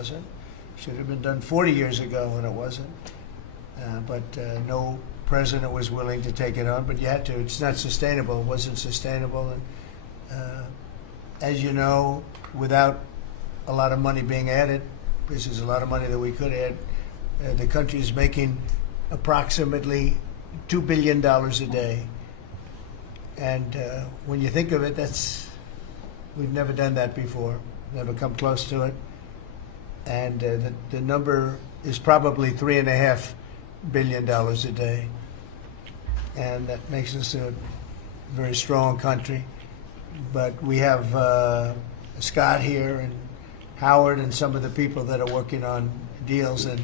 wasn't. Should have been done 40 years ago, and it wasn't. But no president was willing to take it on, but you had to. It's not sustainable. It wasn't sustainable. And as you know, without a lot of money being added, this is a lot of money that we could add, the country is making approximately $2 billion a day. And when you think of it, we've never done that before, never come close to it. And the number is probably $3.5 billion a day. And that makes us a very strong country. But we have Scott here and Howard and some of the people that are working on deals. And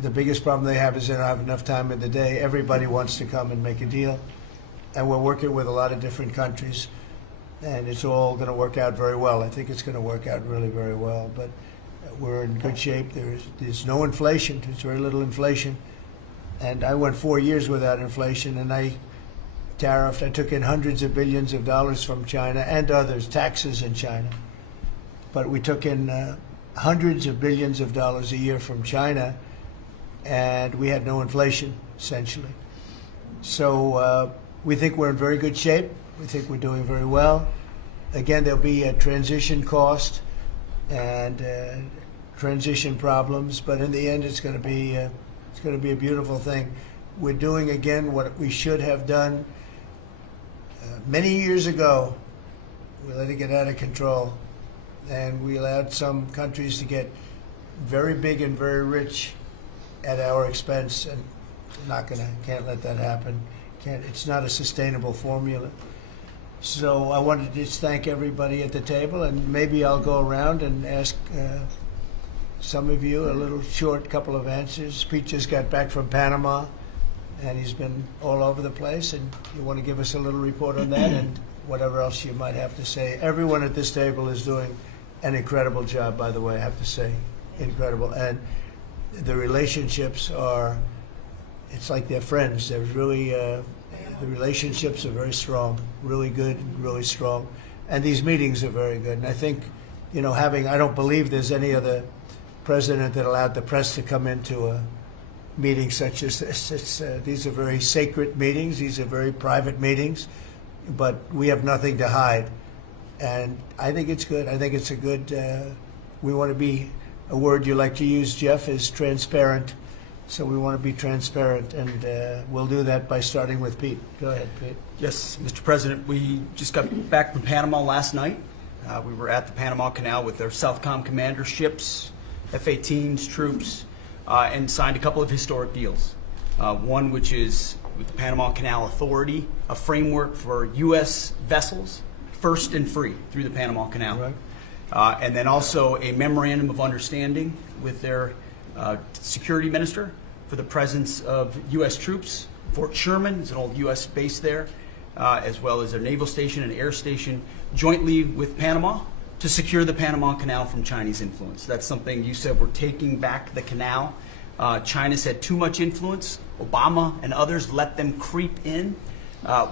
the biggest problem they have is they don't have enough time in the day. Everybody wants to come and make a deal. And we're working with a lot of different countries. And it's all going to work out very well. I think it's going to work out really very well. But we're in good shape. There's no inflation. There's very little inflation. And I went 4 years without inflation, and I took in hundreds of billions of dollars from China and others, taxes in China. But we took in hundreds of billions of dollars a year from China, and we had no inflation, essentially. So we think we're in very good shape. We think we're doing very well. Again, there'll be a transition cost and transition problems, but in the end, it's going to be a beautiful thing. We're doing again what we should have done many years ago. We let it get out of control, and we allowed some countries to get very big and very rich at our expense, and can't let that happen. It's not a sustainable formula. So I wanted to just thank everybody at the table, and maybe I'll go around and ask some of you a little short couple of answers. Pete just got back from Panama, and he's been all over the place, and you want to give us a little report on that and whatever else you might have to say. Everyone at this table is doing an incredible job, by the way, I have to say. Incredible. And the relationships it's like they're friends. They're really, the relationships are very strong, really good, really strong. And these meetings are very good. And I think, I don't believe there's any other president that allowed the press to come into a meeting such as this. These are very sacred meetings. These are very private meetings, but we have nothing to hide. And I think it's good. I think it's a good, we want to be, a word you like to use, Jeff, is transparent. So we want to be transparent, and we'll do that by starting with Pete. Go ahead, Pete. Yes, Mr. President, we just got back from Panama last night. We were at the Panama Canal with their Southcom commander ships, F-18s, troops, and signed a couple of historic deals. One which is with the Panama Canal Authority, a framework for U.S. vessels, first and free through the Panama Canal. Right. And then also a memorandum of understanding with their security minister for the presence of U.S. troops. Fort Sherman is an old U.S. base there, as well as a naval station and air station jointly with Panama to secure the Panama Canal from Chinese influence. That's something you said, we're taking back the canal. China's had too much influence. Obama and others let them creep in.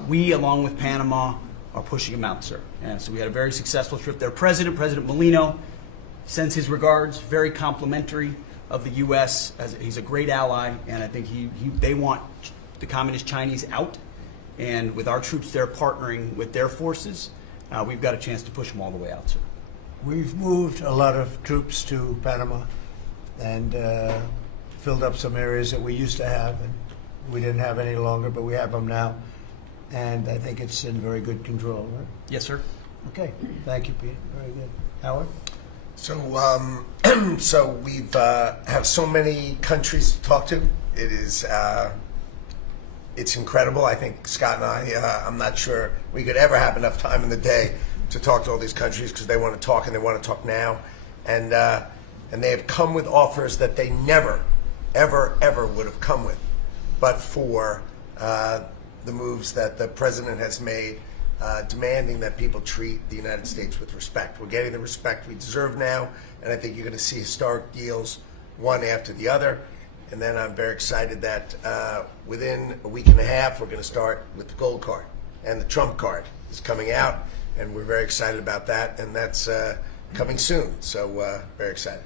We, along with Panama, are pushing them out, sir. And so we had a very successful trip there. President Molino sends his regards, very complimentary of the U.S. as he's a great ally, and I think they want the Communist Chinese out. And with our troops there partnering with their forces, we've got a chance to push them all the way out, sir. We've moved a lot of troops to Panama and filled up some areas that we used to have, and we didn't have any longer, but we have them now. And I think it's in very good control, right? Yes, sir. Okay. Thank you, Pete. Very good. Howard? So, so we've have so many countries to talk to. It is, it's incredible. I think Scott and I'm not sure we could ever have enough time in the day to talk to all these countries because they want to talk and they want to talk now. And they have come with offers that they never, ever, ever would have come with, but for the moves that the president has made, demanding that people treat the United States with respect. We're getting the respect we deserve now, and I think you're going to see historic deals, one after the other. And then I'm very excited that within a week and a half, we're going to start with the gold card, and the Trump card is coming out, and we're very excited about that, and that's coming soon. So very excited.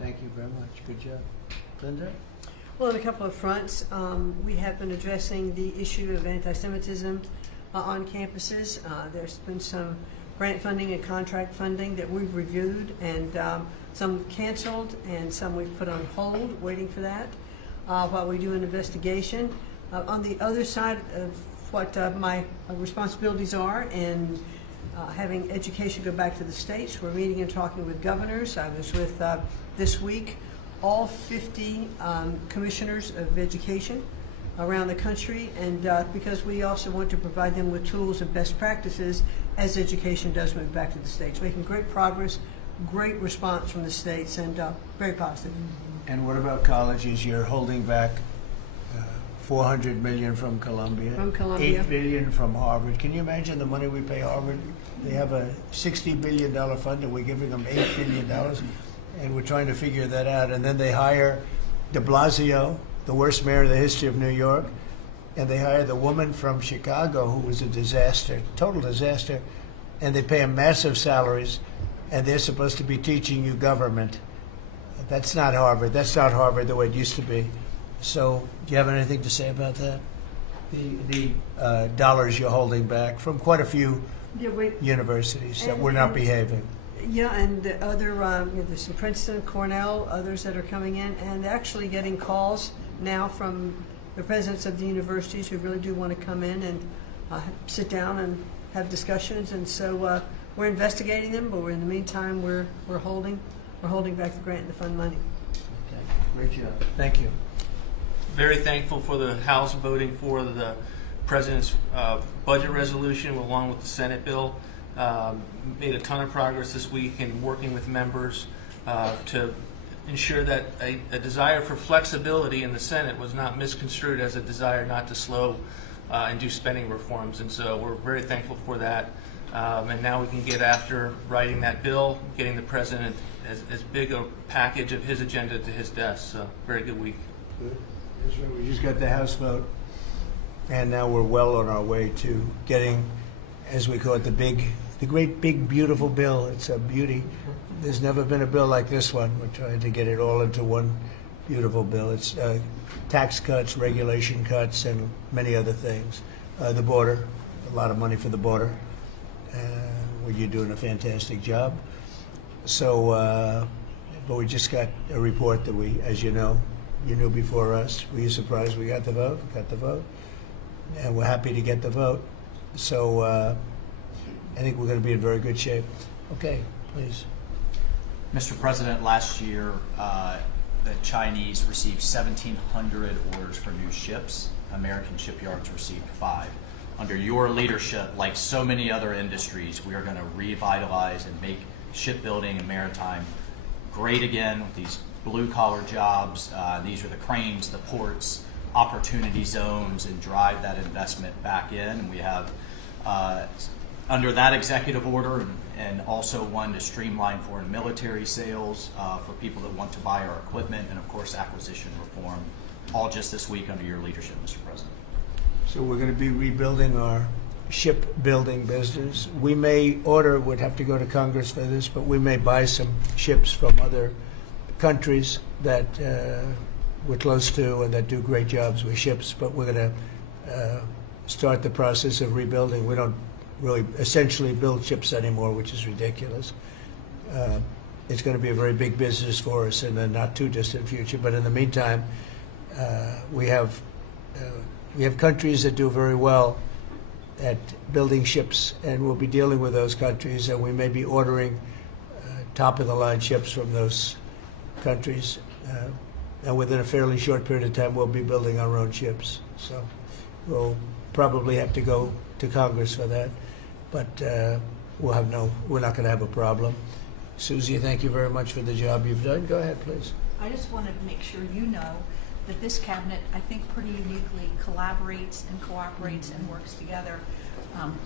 Thank you very much. Good job. Linda? Well, on a couple of fronts, we have been addressing the issue of anti-Semitism on campuses. There's been some grant funding and contract funding that we've reviewed, and some we've canceled, and some we've put on hold, waiting for that, while we do an investigation. On the other side of what my responsibilities are, and having education go back to the states, we're meeting and talking with governors. I was with, this week, all 50 commissioners of education around the country, and because we also want to provide them with tools and best practices as education does move back to the states. Making great progress, great response from the states, and very positive. And what about colleges? You're holding back $400 million from Columbia. From Columbia. $8 billion from Harvard. Can you imagine the money we pay Harvard? They have a $60 billion fund, and we're giving them $8 billion, and we're trying to figure that out. And then they hire de Blasio, the worst mayor in the history of New York, and they hire the woman from Chicago who was a disaster, total disaster, and they pay them massive salaries, and they're supposed to be teaching you government. That's not Harvard. That's not Harvard the way it used to be. So, do you have anything to say about that? The dollars you're holding back from quite a few universities that were not behaving. Yeah, and the other, there's some Princeton, Cornell, others that are coming in, and actually getting calls now from the presidents of the universities who really do want to come in and sit down and have discussions. And so we're investigating them, but in the meantime, we're holding back the grant and the fund money. Okay. Great job. Thank you. Very thankful for the House voting for the President's budget resolution along with the Senate bill. Made a ton of progress this week in working with members to ensure that a desire for flexibility in the Senate was not misconstrued as a desire not to slow and do spending reforms. And so we're very thankful for that. And now we can get after writing that bill, getting the President as big a package of his agenda to his desk. So very good week. Good. That's right. We just got the House vote, and now we're well on our way to getting, as we call it, the great big beautiful bill. It's a beauty. There's never been a bill like this one. We're trying to get it all into one beautiful bill. It's tax cuts, regulation cuts, and many other things. The border, a lot of money for the border. Where you're doing a fantastic job. So, but we just got a report that we, as you know, you knew before us. Were you surprised we got the vote? Got the vote. And we're happy to get the vote. So I think we're going to be in very good shape. Okay, please. Mr. President, last year the Chinese received 1,700 orders for new ships. American shipyards received 5. Under your leadership, like so many other industries, we are going to revitalize and make shipbuilding and maritime great again with these blue-collar jobs. These are the cranes, the ports, opportunity zones, and drive that investment back in. And we have, under that executive order, and also one to streamline foreign military sales for people that want to buy our equipment, and of course acquisition reform, all just this week under your leadership, Mr. President. So we're going to be rebuilding our shipbuilding business. We may order, would have to go to Congress for this, but we may buy some ships from other countries that we're close to and that do great jobs with ships, but we're going to start the process of rebuilding. We don't really essentially build ships anymore, which is ridiculous. It's going to be a very big business for us in the not too distant future, but in the meantime, we have countries that do very well at building ships, and we'll be dealing with those countries, and we may be ordering top-of-the-line ships from those countries. And within a fairly short period of time, we'll be building our own ships. So we'll probably have to go to Congress for that, but we're not going to have a problem. Susie, thank you very much for the job you've done. Go ahead, please. I just wanted to make sure you know that this cabinet, I think, pretty uniquely collaborates and cooperates and works together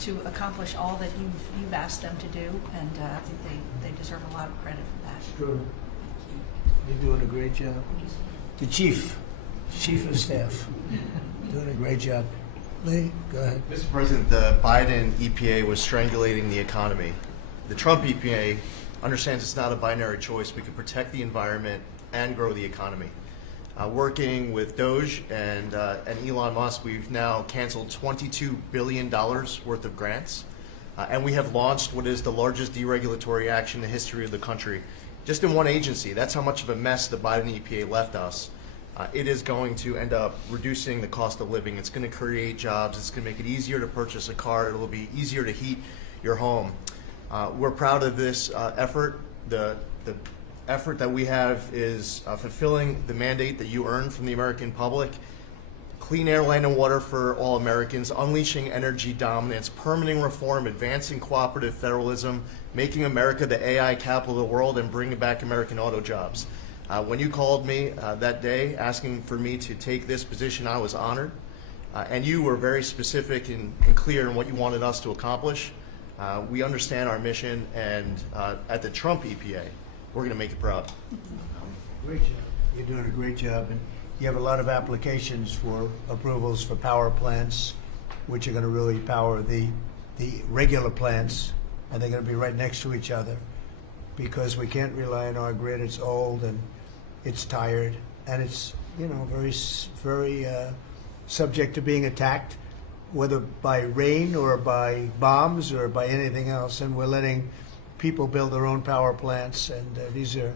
to accomplish all that you've asked them to do, and I think they deserve a lot of credit for that. True. You're doing a great job. The chief of staff, doing a great job. Lee, go ahead. Mr. President, the Biden EPA was strangulating the economy. The Trump EPA understands it's not a binary choice. We can protect the environment and grow the economy. Working with Doge and Elon Musk, we've now canceled $22 billion worth of grants. And we have launched what is the largest deregulatory action in the history of the country, just in one agency. That's how much of a mess the Biden EPA left us. It is going to end up reducing the cost of living. It's going to create jobs. It's going to make it easier to purchase a car. It will be easier to heat your home. We're proud of this effort. The effort that we have is fulfilling the mandate that you earned from the American public. Clean air, land, and water for all Americans, unleashing energy dominance, permitting reform, advancing cooperative federalism, making America the AI capital of the world, and bringing back American auto jobs. When you called me that day asking for me to take this position, I was honored. And you were very specific and clear in what you wanted us to accomplish. We understand our mission, and at the Trump EPA, we're going to make you proud. Great job. You're doing a great job. And you have a lot of applications for approvals for power plants, which are going to really power the regular plants, and they're going to be right next to each other because we can't rely on our grid. It's old and it's tired, and it's very subject to being attacked, whether by rain or by bombs or by anything else. And we're letting people build their own power plants, and these are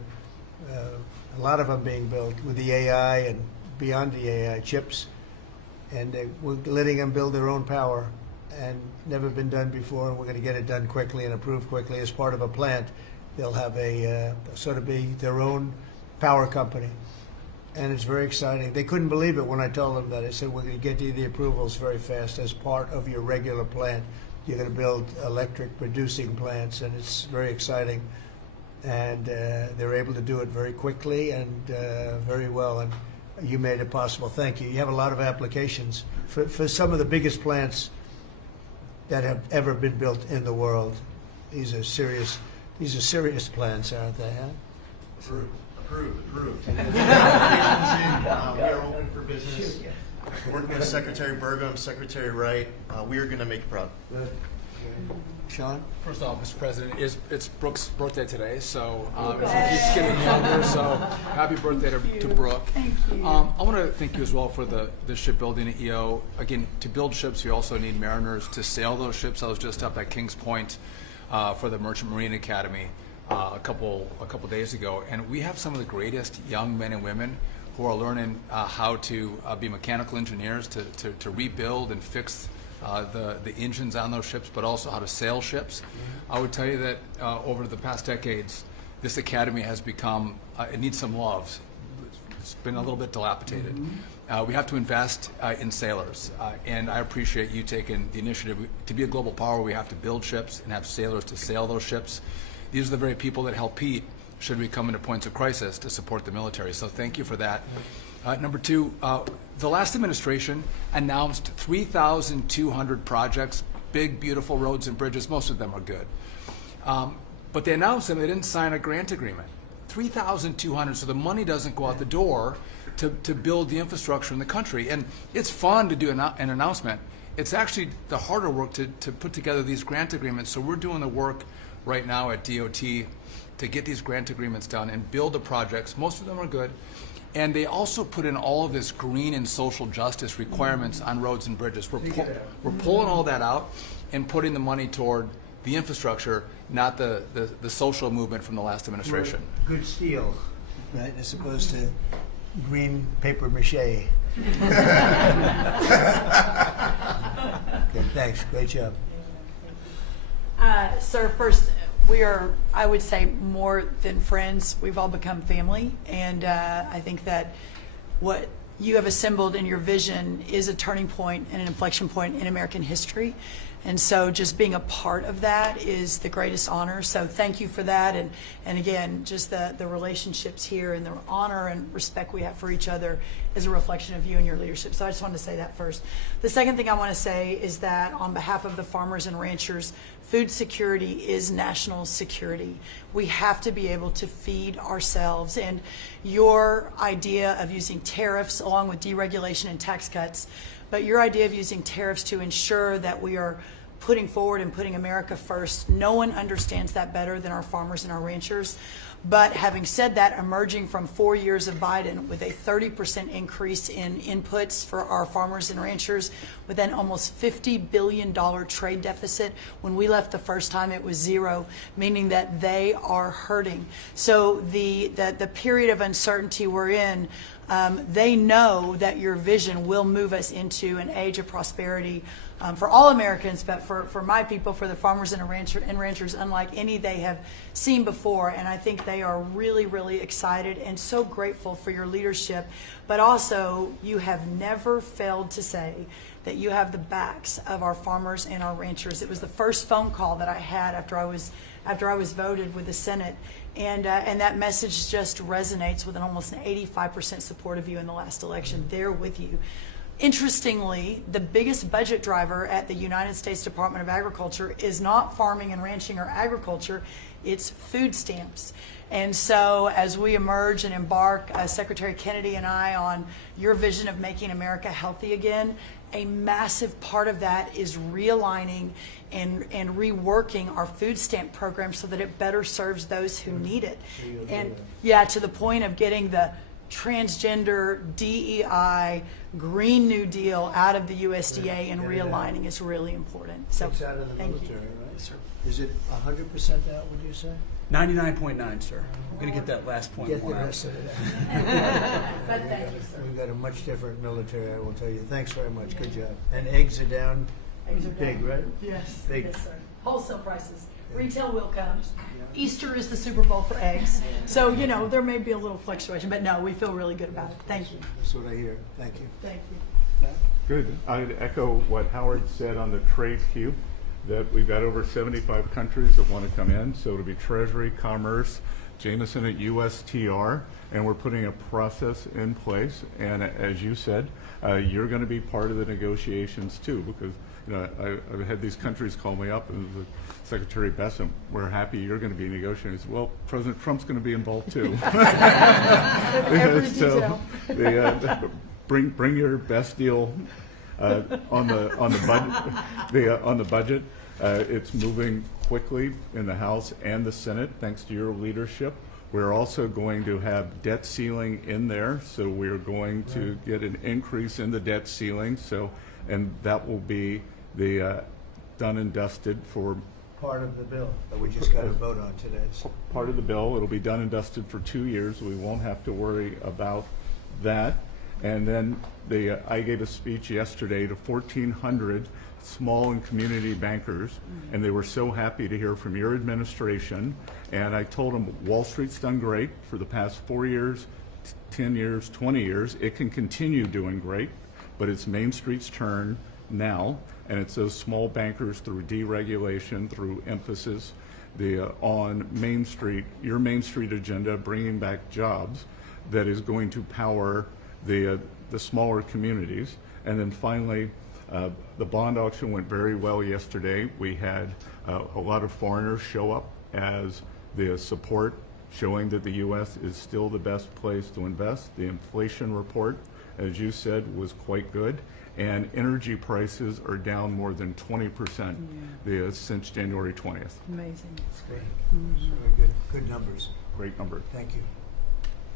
a lot of them being built with the AI and beyond the AI chips, and we're letting them build their own power, and never been done before, and we're going to get it done quickly and approved quickly as part of a plant. They'll have a sort of be their own power company, and it's very exciting. They couldn't believe it when I told them that. I said, we're going to get you the approvals very fast as part of your regular plant. You're going to build electric producing plants, and it's very exciting. And they're able to do it very quickly and very well, and you made it possible. Thank you. You have a lot of applications for some of the biggest plants that have ever been built in the world. These are serious plants, aren't they? Huh? Approved. We are open for business. Working with Secretary Burgum, Secretary Wright, we are going to make you proud. Good. Sean? First off, Mr. President, it's Brooke's birthday today, so she keeps getting younger, so happy birthday to Brooke. Thank you. I want to thank you as well for the shipbuilding at EO. Again, to build ships, you also need mariners to sail those ships. I was just up at Kings Point for the Merchant Marine Academy a couple days ago, and we have some of the greatest young men and women who are learning how to be mechanical engineers, to rebuild and fix the engines on those ships, but also how to sail ships. I would tell you that over the past decades, this academy has become, it needs some love. It's been a little bit dilapidated. We have to invest in sailors, and I appreciate you taking the initiative. To be a global power, we have to build ships and have sailors to sail those ships. These are the very people that help Pete should we come into points of crisis to support the military. So thank you for that. Number two, the last administration announced 3,200 projects, big, beautiful roads and bridges. Most of them are good. But they announced them, they didn't sign a grant agreement. 3,200, so the money doesn't go out the door to build the infrastructure in the country. And it's fun to do an announcement. It's actually the harder work to put together these grant agreements. So we're doing the work right now at DOT to get these grant agreements done and build the projects. Most of them are good. And they also put in all of this green and social justice requirements on roads and bridges. We're pulling all that out and putting the money toward the infrastructure, not the social movement from the last administration. Good steel, right, as opposed to green paper mache. Okay, thanks. Great job. Sir, first, we are, I would say, more than friends. We've all become family, and I think that what you have assembled in your vision is a turning point and an inflection point in American history. And so just being a part of that is the greatest honor. So thank you for that. And again, just the relationships here and the honor and respect we have for each other is a reflection of you and your leadership. So I just wanted to say that first. The second thing I want to say is that on behalf of the farmers and ranchers, food security is national security. We have to be able to feed ourselves. And your idea of using tariffs along with deregulation and tax cuts, but your idea of using tariffs to ensure that we are putting forward and putting America first. No one understands that better than our farmers and our ranchers. But having said that, emerging from 4 years of Biden with a 30% increase in inputs for our farmers and ranchers, with an almost $50 billion trade deficit. When we left the first time, it was zero, meaning that they are hurting. So the period of uncertainty we're in, they know that your vision will move us into an age of prosperity for all Americans, but for my people, for the farmers and ranchers, unlike any they have seen before. And I think they are really, really excited and so grateful for your leadership. But also, you have never failed to say that you have the backs of our farmers and our ranchers. It was the first phone call that I had after I was voted with the Senate. And that message just resonates with an almost an 85% support of you in the last election. They're with you. Interestingly, the biggest budget driver at the United States Department of Agriculture is not farming and ranching or agriculture, it's food stamps. And so as we emerge and embark, Secretary Kennedy and I, on your vision of making America healthy again, a massive part of that is realigning and reworking our food stamp program so that it better serves those who need it. And yeah, to the point of getting the transgender, DEI, Green New Deal out of the USDA and realigning is really important. So It's out of the thank military, you. right? Yes, sir. Is it 100% out, would you say? 99.9, sir. I'm going to get that last point Get the more out. rest of it out. But thank you, sir. We've got a much different military, I will tell you. Thanks very much. Good job. And eggs are down Eggs are big, down. right? Yes, Big. yes, sir. Wholesale prices. Retail will come. Easter is the Super Bowl for eggs. So, you know, there may be a little fluctuation, but no, we feel really good about it. Thank you. That's what I hear. Thank you. Thank you. Good. I'd echo what Howard said on the trade queue, that we've got over 75 countries that want to come in. So it'll be Treasury, Commerce, Jameson at USTR, and we're putting a process in place. And as you said, you're going to be part of the negotiations too, because you know I've had these countries call me up and the Secretary Bessent, we're happy you're going to be negotiating. I said, well, President Trump's going to be involved too. Every So detail. bring your best deal on the budget. It's moving quickly in the House and the Senate thanks to your leadership. We're also going to have debt ceiling in there, so we're going to get an increase in the debt ceiling. So, and that will be the done and dusted for Part of the bill that we just got to vote on today. So part of the bill. It'll be done and dusted for 2 years. We won't have to worry about that. And then I gave a speech yesterday to 1,400 small and community bankers, and they were so happy to hear from your administration. And I told them Wall Street's done great for the past 4 years, 10 years, 20 years. It can continue doing great, but it's Main Street's turn now, and it's those small bankers through deregulation, through emphasis on Main Street, your Main Street agenda, bringing back jobs, that is going to power the smaller communities. And then finally, the bond auction went very well yesterday. We had a lot of foreigners show up as the support, showing that the U.S. is still the best place to invest. The inflation report, as you said, was quite good. And energy prices are down more than 20% since January 20th. Amazing. that's great. Very good. Good numbers. Great number. Thank you.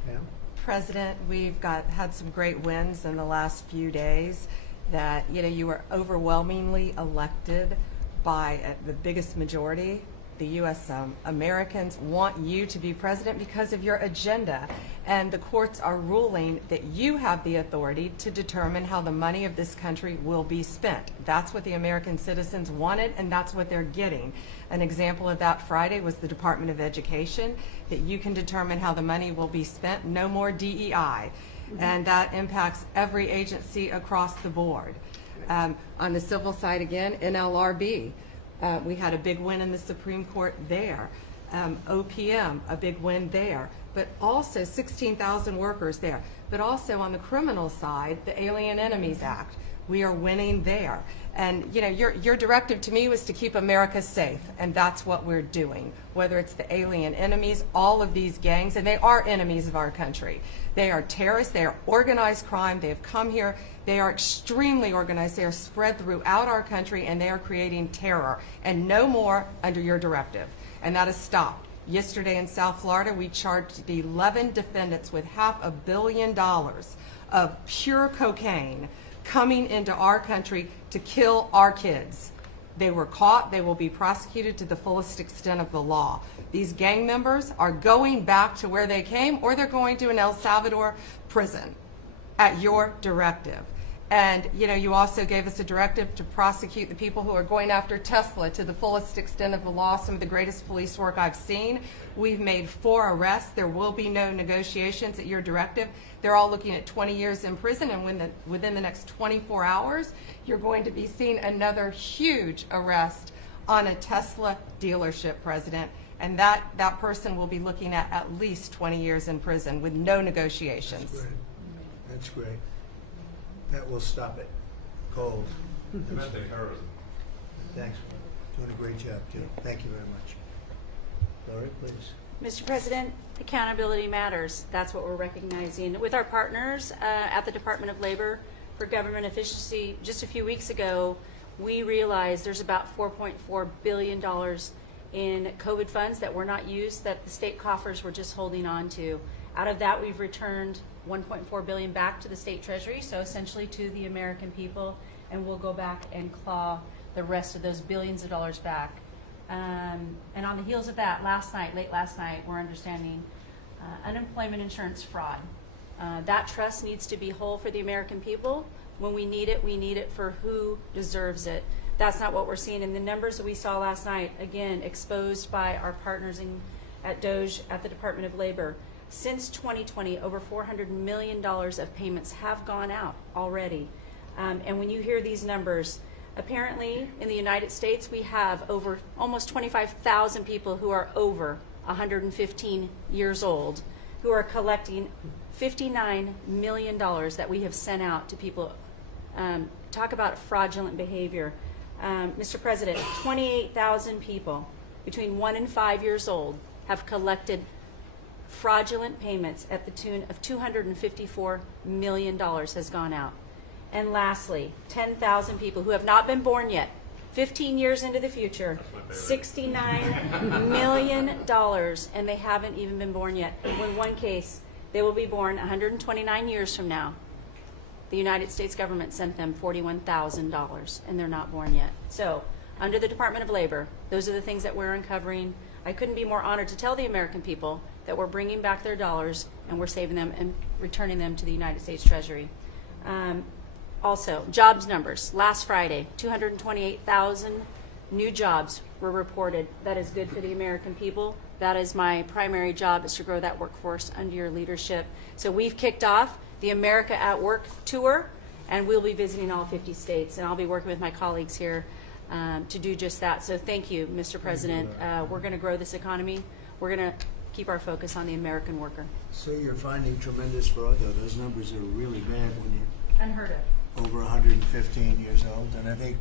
Pam? President, we've had some great wins in the last few days. That you were overwhelmingly elected by the biggest majority. The U.S. Americans want you to be president because of your agenda, and the courts are ruling that you have the authority to determine how the money of this country will be spent. That's what the American citizens wanted, and that's what they're getting. An example of that Friday was the Department of Education, that you can determine how the money will be spent. No more DEI. And that impacts every agency across the board. On the civil side, again, NLRB, we had a big win in the Supreme Court there. OPM, a big win there. But also 16,000 workers there. But also on the criminal side, the Alien Enemies Act. We are winning there. And, you know, your directive to me was to keep America safe, and that's what we're doing. Whether it's the alien enemies, all of these gangs, and they are enemies of our country. They are terrorists, they are organized crime, they have come here, they are extremely organized, they are spread throughout our country, and they are creating terror. And no more under your directive. And that is stopped. Yesterday in South Florida, we charged 11 defendants with $500 million of pure cocaine coming into our country to kill our kids. They were caught. They will be prosecuted to the fullest extent of the law. These gang members are going back to where they came, or they're going to an El Salvador prison at your directive. And, you know, you also gave us a directive to prosecute the people who are going after Tesla to the fullest extent of the law, some of the greatest police work I've seen. We've made 4 arrests. There will be no negotiations at your directive. They're all looking at 20 years in prison, and within the next 24 hours, you're going to be seeing another huge arrest on a Tesla dealership, President. And that person will be looking at least 20 years in prison with no negotiations. That's great. That's great. That will stop it cold. Domestic terrorism. Thanks. Doing a great job, too. Thank you very much. Lori, please. Mr. President, accountability matters. That's what we're recognizing. With our partners at the Department of Labor for Government Efficiency, just a few weeks ago, we realized there's about $4.4 billion in COVID funds that were not used, that the state coffers were just holding on to. Out of that, we've returned $1.4 billion back to the state treasury, so essentially to the American people, and we'll go back and claw the rest of those billions of dollars back. And on the heels of that, late last night, we're understanding unemployment insurance fraud. That trust needs to be whole for the American people. When we need it for who deserves it. That's not what we're seeing. In the numbers that we saw last night, again, exposed by our partners at DOJ at the Department of Labor, since 2020, over $400 million of payments have gone out already. And when you hear these numbers, apparently in the United States, we have over almost 25,000 people who are over 115 years old who are collecting $59 million that we have sent out to people. Talk about fraudulent behavior. Mr. President, 28,000 people between 1 and 5 years old have collected fraudulent payments at the tune of $254 million has gone out. And lastly, 10,000 people who have not been born yet, 15 years into the future, $69 million, and they haven't even been born yet. In one case, they will be born 129 years from now. The United States government sent them $41,000, and they're not born yet. So, under the Department of Labor, those are the things that we're uncovering. I couldn't be more honored to tell the American people that we're bringing back their dollars and we're saving them and returning them to the United States Treasury. Also, jobs numbers. Last Friday, 228,000 new jobs were reported. That is good for the American people. That is my primary job, is to grow that workforce under your leadership. So we've kicked off the America at Work tour, and we'll be visiting all 50 states, and I'll be working with my colleagues here to do just that. So thank you, Mr. President. We're going to grow this economy. We're going to keep our focus on the American worker. So you're finding tremendous fraud, though. Those numbers are really bad when you're Unheard of. over 115 years old. And I think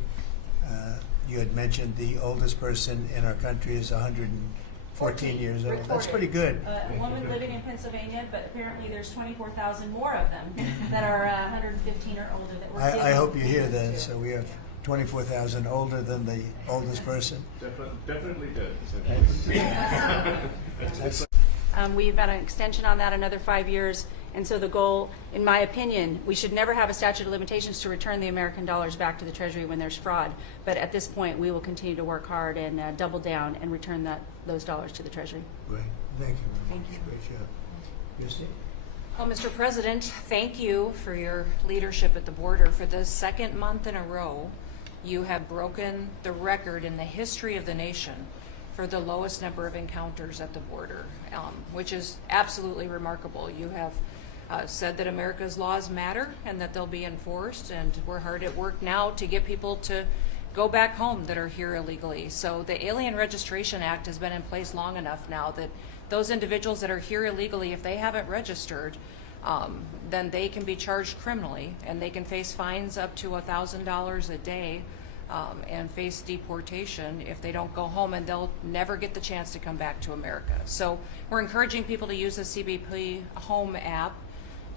you had mentioned the oldest person in our country is 114 years old. That's pretty good. A woman living in Pennsylvania, but apparently there's 24,000 more of them that are 115 or older that we're I hope you giving hear things that. to. So we have 24,000 older than the oldest person. Definitely good. We've got an extension on that, another 5 years. And so the goal, in my opinion, we should never have a statute of limitations to return the American dollars back to the Treasury when there's fraud. But at this point, we will continue to work hard and double down and return those dollars to the Treasury. Great. Thank you very much. Thank you. Great job. Christie? Well, Mr. President, thank you for your leadership at the border. For the second month in a row, you have broken the record in the history of the nation for the lowest number of encounters at the border, which is absolutely remarkable. You have said that America's laws matter and that they'll be enforced, and we're hard at work now to get people to go back home that are here illegally. So the Alien Registration Act has been in place long enough now that those individuals that are here illegally, if they haven't registered, then they can be charged criminally, and they can face fines up to $1,000 a day, and face deportation if they don't go home, and they'll never get the chance to come back to America. So we're encouraging people to use the CBP Home app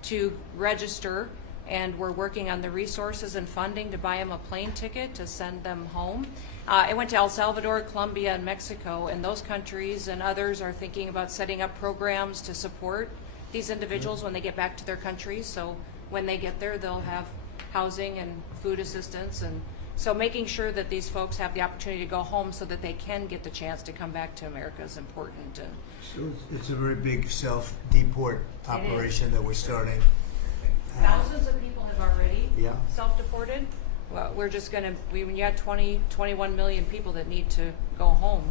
to register, and we're working on the resources and funding to buy them a plane ticket to send them home. I went to El Salvador, Colombia, and Mexico, and those countries and others are thinking about setting up programs to support these individuals when they get back to their countries. So when they get there, they'll have housing and food assistance, and so making sure that these folks have the opportunity to go home so that they can get the chance to come back to America is important. And So it's a very big self-deport operation that we're starting. thousands of people have already Yeah. self-deported. Well, we're just going to, when you had 21 million people that need to go home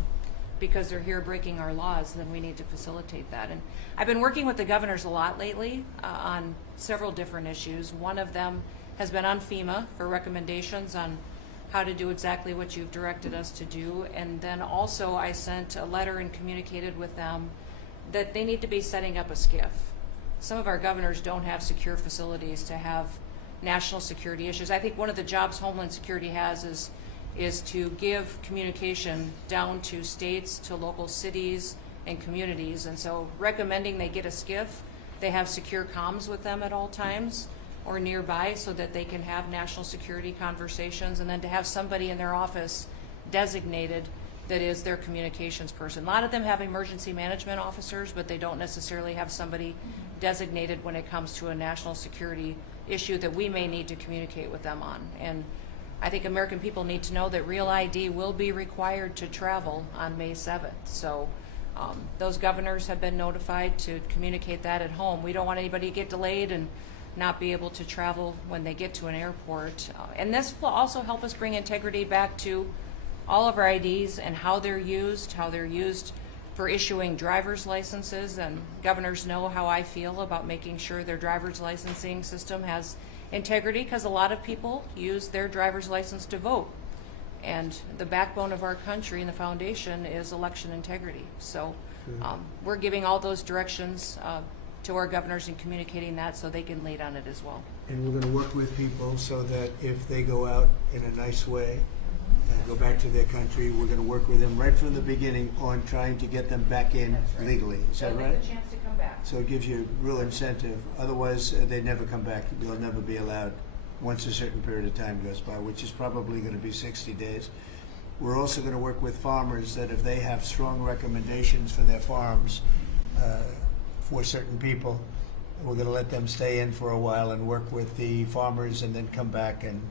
because they're here breaking our laws, then we need to facilitate that. And I've been working with the governors a lot lately on several different issues. One of them has been on FEMA for recommendations on how to do exactly what you've directed us to do. And then also I sent a letter and communicated with them that they need to be setting up a SCIF. Some of our governors don't have secure facilities to have national security issues. I think one of the jobs Homeland Security has is to give communication down to states, to local cities and communities. And so recommending they get a SCIF, they have secure comms with them at all times or nearby so that they can have national security conversations, and then to have somebody in their office designated that is their communications person. A lot of them have emergency management officers, but they don't necessarily have somebody designated when it comes to a national security issue that we may need to communicate with them on. And I think American people need to know that Real ID will be required to travel on May 7th. So those governors have been notified to communicate that at home. We don't want anybody to get delayed and not be able to travel when they get to an airport. And this will also help us bring integrity back to all of our IDs and how they're used for issuing driver's licenses. And governors know how I feel about making sure their driver's licensing system has integrity, because a lot of people use their driver's license to vote. And the backbone of our country and the foundation is election integrity. So we're giving all those directions to our governors and communicating that so they can lead on it as well. And we're going to work with people so that if they go out in a nice way and go back to their country, we're going to work with them right from the beginning on trying to get them back in legally. Is that right? The chance to come back. So it gives you real incentive. Otherwise, they'd never come back. They'll never be allowed once a certain period of time goes by, which is probably going to be 60 days. We're also going to work with farmers that if they have strong recommendations for their farms for certain people, we're going to let them stay in for a while and work with the farmers and then come back and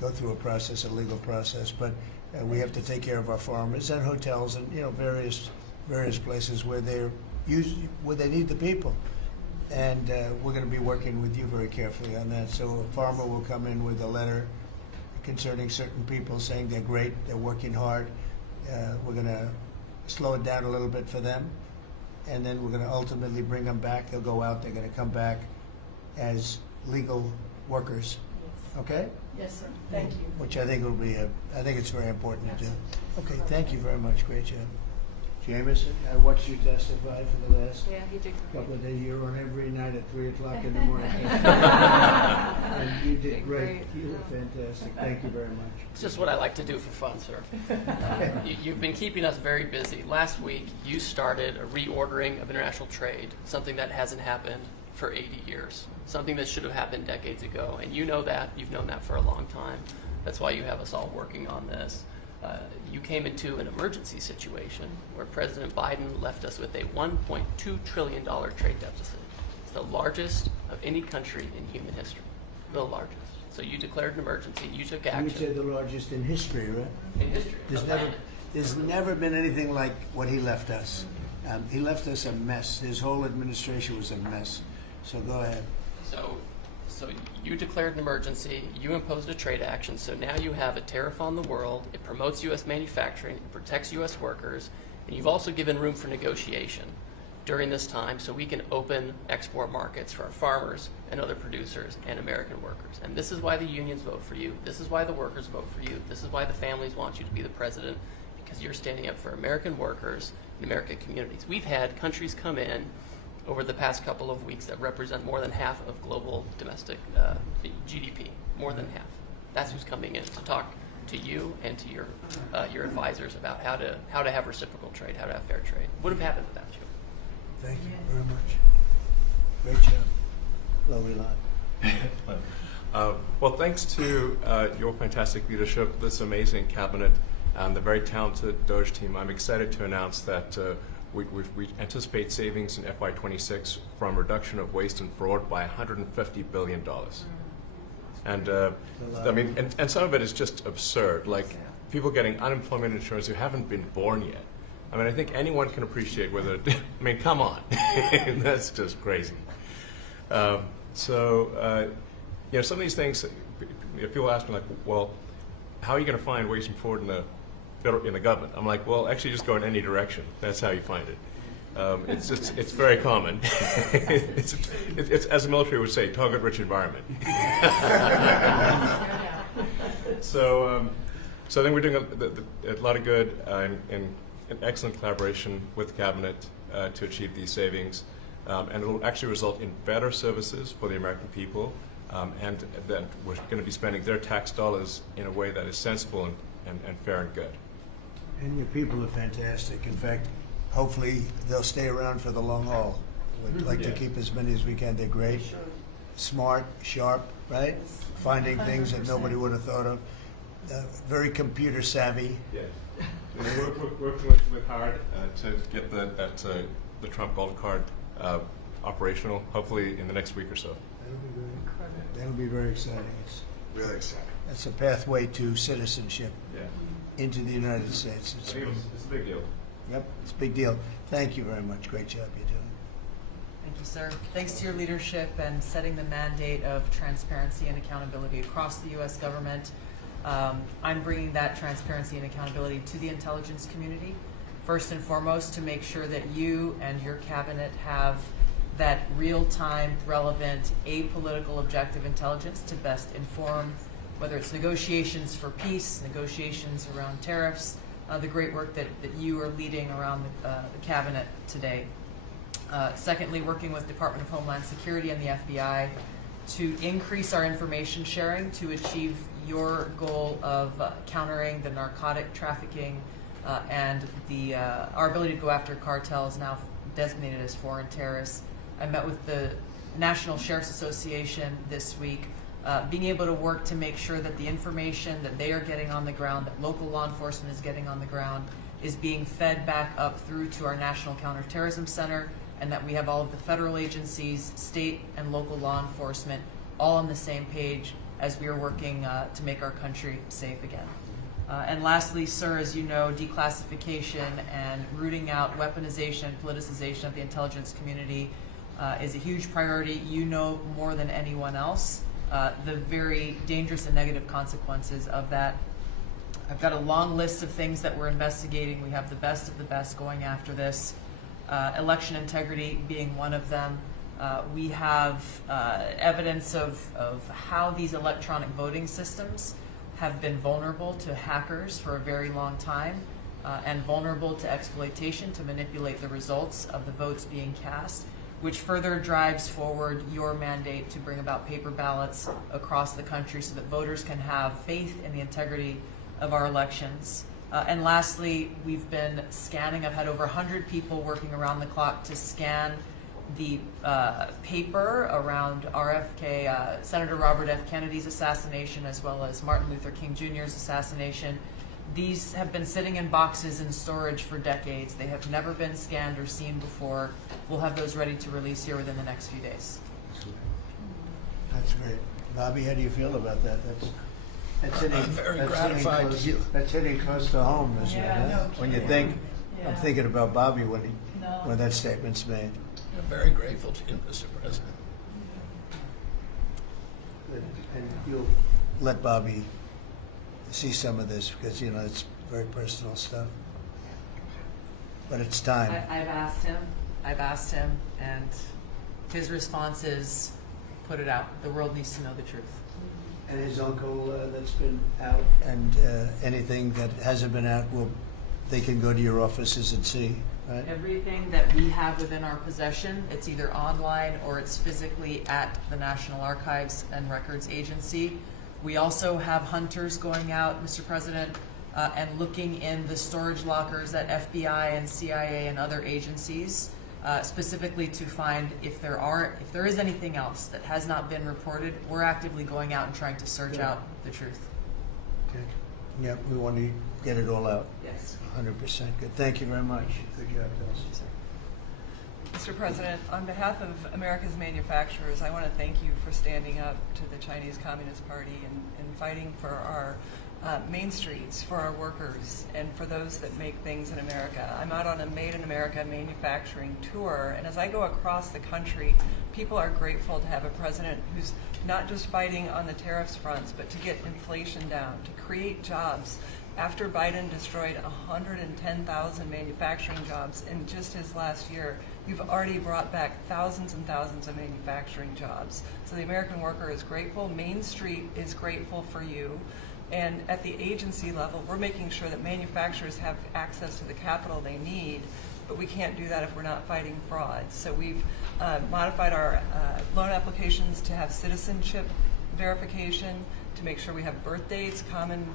go through a legal process. But we have to take care of our farmers and hotels and various places where where they need the people. And we're going to be working with you very carefully on that. So a farmer will come in with a letter concerning certain people saying they're great, they're working hard. We're going to slow it down a little bit for them, and then we're going to ultimately bring them back. They'll go out, they're going to come back as legal workers. Okay? Yes, sir. Thank you. Which I think will be I think it's very important to do. Okay, thank you very much. Great job. Jameson, I watched you testify for the last Yeah, he did. couple of days. You're on every night at 3 o'clock in the morning. And you did great. You were fantastic. Thank you very much. It's just what I like to do for fun, sir. You've been keeping us very busy. Last week, you started a reordering of international trade, something that hasn't happened for 80 years, something that should have happened decades ago. And you know that. You've known that for a long time. That's why you have us all working on this. You came into an emergency situation where President Biden left us with a $1.2 trillion trade deficit. It's the largest of any country in human history, the largest. So you declared an emergency, you took You action. would say the largest in history, right? In history. There's never been anything like what he left us. He left us a mess. His whole administration was a mess. So go ahead. So you declared an emergency, you imposed a trade action, so now you have a tariff on the world, it promotes U.S. manufacturing, it protects U.S. workers, and you've also given room for negotiation during this time so we can open export markets for our farmers and other producers and American workers. And this is why the unions vote for you, this is why the workers vote for you, this is why the families want you to be the president, because you're standing up for American workers and American communities. We've had countries come in over the past couple of weeks that represent more than half of global domestic GDP, more than half. That's who's coming in to talk to you and to your advisors about how to have reciprocal trade, how to have fair trade. Would have happened without you. Thank you very much. Great job. Hello, Elon. Well, thanks to your fantastic leadership, this amazing cabinet, and the very talented Doge team, I'm excited to announce that we anticipate savings in FY26 from reduction of waste and fraud by $150 billion. And I mean, and some of it is just absurd, like people getting unemployment insurance who haven't been born yet. I mean, I think anyone can appreciate whether, I mean, come on, that's just crazy. So, you know, some of these things, people ask me like, well, how are you going to find waste and fraud in the government? I'm like, well, actually just go in any direction. That's how you find it. It's very common. it's, as the military would say, target-rich environment. So I think we're doing a lot of good in excellent collaboration with the cabinet to achieve these savings, and it will actually result in better services for the American people, and that we're going to be spending their tax dollars in a way that is sensible and fair and good. And your people are fantastic. In fact, hopefully they'll stay around for the long haul. We'd like to keep as many as we can. They're great, smart, sharp, right? Finding things that nobody would have thought of. Very computer savvy. Yeah. We're working with hard to get the Trump Gold Card operational, hopefully in the next week or so. That'll be very exciting. It's Really exciting. That's a pathway to citizenship into the United States. It's a big deal. Yep, it's a big deal. Thank you very much. Great job you're doing. Thank you, sir. Thanks to your leadership and setting the mandate of transparency and accountability across the U.S. government. I'm bringing that transparency and accountability to the intelligence community, first and foremost, to make sure that you and your cabinet have that real-time, relevant, apolitical, objective intelligence to best inform whether it's negotiations for peace, negotiations around tariffs, the great work that you are leading around the cabinet today. Secondly, working with Department of Homeland Security and the FBI to increase our information sharing to achieve your goal of countering the narcotic trafficking and our ability to go after cartels now designated as foreign terrorists. I met with the National Sheriff's Association this week, being able to work to make sure that the information that they are getting on the ground, that local law enforcement is getting on the ground, is being fed back up through to our National Counterterrorism Center, and that we have all of the federal agencies, state and local law enforcement, all on the same page as we are working to make our country safe again. And lastly, sir, as you know, declassification and rooting out weaponization and politicization of the intelligence community is a huge priority. You know more than anyone else the very dangerous and negative consequences of that. I've got a long list of things that we're investigating. We have the best of the best going after this. Election integrity being one of them. We have evidence of how these electronic voting systems have been vulnerable to hackers for a very long time and vulnerable to exploitation to manipulate the results of the votes being cast, which further drives forward your mandate to bring about paper ballots across the country so that voters can have faith in the integrity of our elections. And lastly, we've been scanning. I've had over 100 people working around the clock to scan the paper around RFK, Senator Robert F. Kennedy's assassination, as well as Martin Luther King Jr.'s assassination. These have been sitting in boxes in storage for decades. They have never been scanned or seen before. We'll have those ready to release here within the next few days. That's great. Bobby, how do you feel about that? That's hitting, I'm very that's gratified hitting to hear. That's hitting close to home, isn't it? Yeah, Huh? no When you kidding. think, I'm thinking about Bobby when No. when that statement's made. I'm very grateful to you, Mr. President. And you'll let Bobby see some of this because, you know, it's very personal stuff. But it's time. I've asked him, and his response is, put it out. The world needs to know the truth. And his uncle that's been out, and anything that hasn't been out, they can go to your offices and see, Right. Everything that we have within our possession, it's either online or it's physically at the National Archives and Records Agency. We also have hunters going out, Mr. President, and looking in the storage lockers at FBI and CIA and other agencies, specifically to find if there is anything else that has not been reported. We're actively going out and trying to search out the truth. Okay. Yeah, we want to get it all out. Yes. 100% good. Thank you very much. Good job, Kelsey. Mr. President, on behalf of America's manufacturers, I want to thank you for standing up to the Chinese Communist Party and fighting for our main streets, for our workers, and for those that make things in America. I'm out on a Made in America manufacturing tour, and as I go across the country, people are grateful to have a president who's not just fighting on the tariffs fronts, but to get inflation down, to create jobs. After Biden destroyed 110,000 manufacturing jobs in just his last year, you've already brought back thousands and thousands of manufacturing jobs. So the American worker is grateful. Main Street is grateful for you. And at the agency level, we're making sure that manufacturers have access to the capital they need, but we can't do that if we're not fighting fraud. So we've modified our loan applications to have citizenship verification, to make sure we have birth dates, common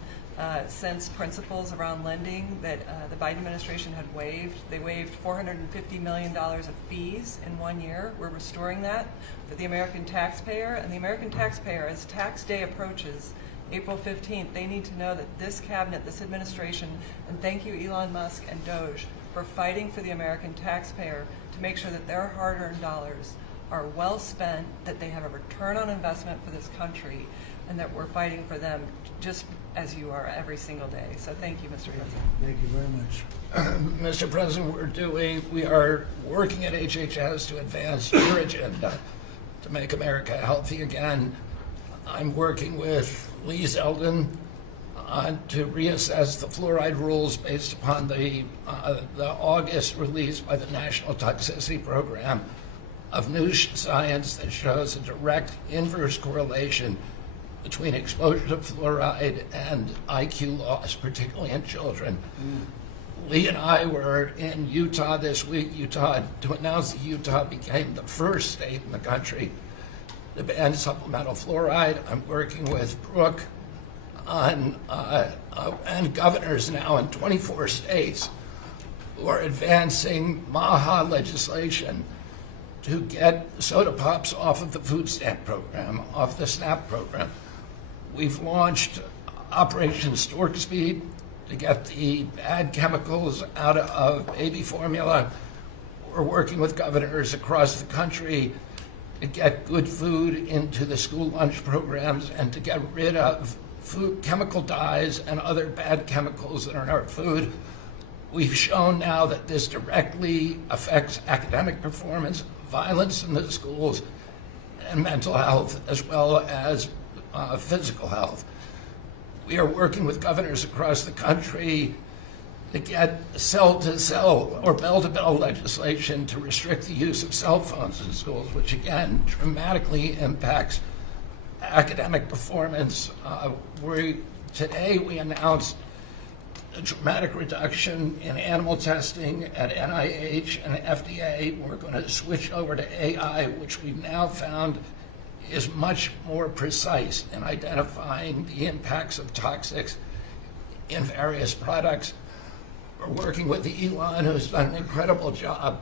sense principles around lending that the Biden administration had waived. They waived $450 million of fees in 1 year. We're restoring that for the American taxpayer. And the American taxpayer, as tax day approaches, April 15th, they need to know that this cabinet, this administration, and thank you Elon Musk and Doge for fighting for the American taxpayer to make sure that their hard-earned dollars are well spent, that they have a return on investment for this country, and that we're fighting for them just as you are every single day. So thank you, Mr. President. Thank you very much. Mr. President, we are working at HHS to advance your agenda to make America healthy again. I'm working with Lee Zeldin to reassess the fluoride rules based upon the August release by the National Toxicity Program of new science that shows a direct inverse correlation between exposure to fluoride and IQ loss, particularly in children. Lee and I were in Utah this week, to announce that Utah became the first state in the country to ban supplemental fluoride. I'm working with Brooke on, and governors now in 24 states who are advancing MAHA legislation to get soda pops off of the food stamp program, off the SNAP program. We've launched Operation Stork Speed to get the bad chemicals out of baby formula. We're working with governors across the country to get good food into the school lunch programs and to get rid of food chemical dyes and other bad chemicals that are in our food. We've shown now that this directly affects academic performance, violence in the schools, and mental health, as well as physical health. We are working with governors across the country to get cell-to-cell or bell-to-bell legislation to restrict the use of cell phones in schools, which again dramatically impacts academic performance. Today we announced a dramatic reduction in animal testing at NIH and FDA. We're going to switch over to AI, which we've now found is much more precise in identifying the impacts of toxics in various products. We're working with Elon, who's done an incredible job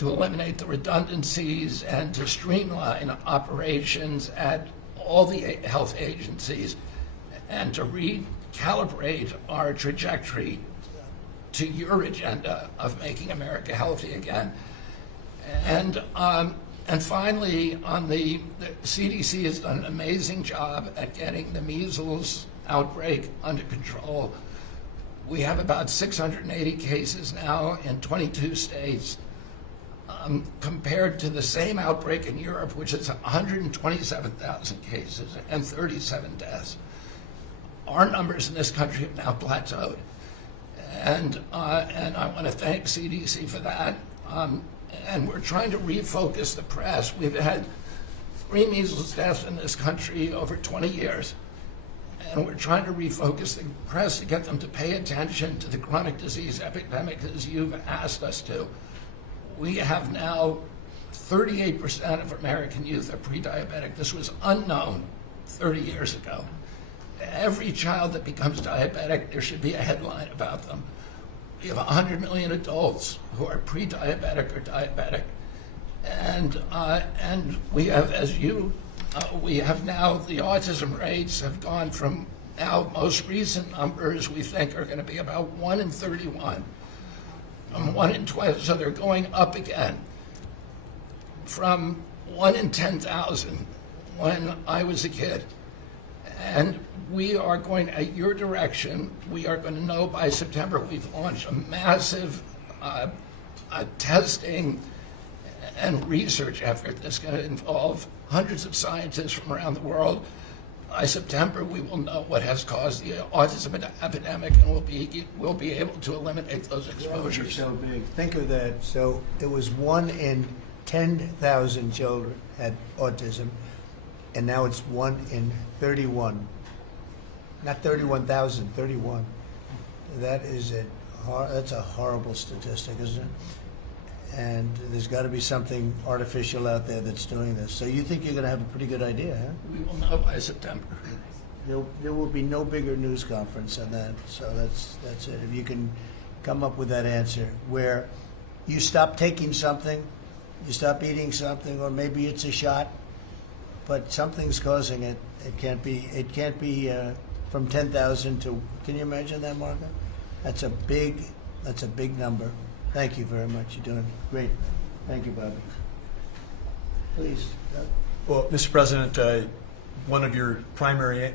to eliminate the redundancies and to streamline operations at all the health agencies and to recalibrate our trajectory to your agenda of making America healthy again. And finally, on the CDC has done an amazing job at getting the measles outbreak under control. We have about 680 cases now in 22 states, compared to the same outbreak in Europe, which is 127,000 cases and 37 deaths. Our numbers in this country have now plateaued. And I want to thank CDC for that. And we're trying to refocus the press. We've had 3 measles deaths in this country over 20 years. And we're trying to refocus the press to get them to pay attention to the chronic disease epidemic as you've asked us to. We have now 38% of American youth are pre-diabetic. This was unknown 30 years ago. Every child that becomes diabetic, there should be a headline about them. We have 100 million adults who are pre-diabetic or diabetic. And we have, we have now, the autism rates have gone from now, most recent numbers we think are going to be about 1 in 31, 1 in 12, so they're going up again from 1 in 10,000 when I was a kid. And we are going, at your direction, we are going to know by September. We've launched a massive testing and research effort that's going to involve hundreds of scientists from around the world. By September, we will know what has caused the autism epidemic, and we'll be able to eliminate those exposures. So big. Think of that. So it was 1 in 10,000 children had autism, and now it's 1 in 31. Not 31,000, 31. That's a horrible statistic, isn't it? And there's got to be something artificial out there that's doing this. So you think you're going to have a pretty good idea, huh? We will know by September. There will be no bigger news conference on that. So that's it. If you can come up with that answer where you stop taking something, you stop eating something, or maybe it's a shot, but something's causing it. It can't be from 10,000 to. Can you imagine that, Marco? That's a big number. Thank you very much. You're doing great. Thank you, Bobby. Please. Doug. Well, Mr. President, one of your primary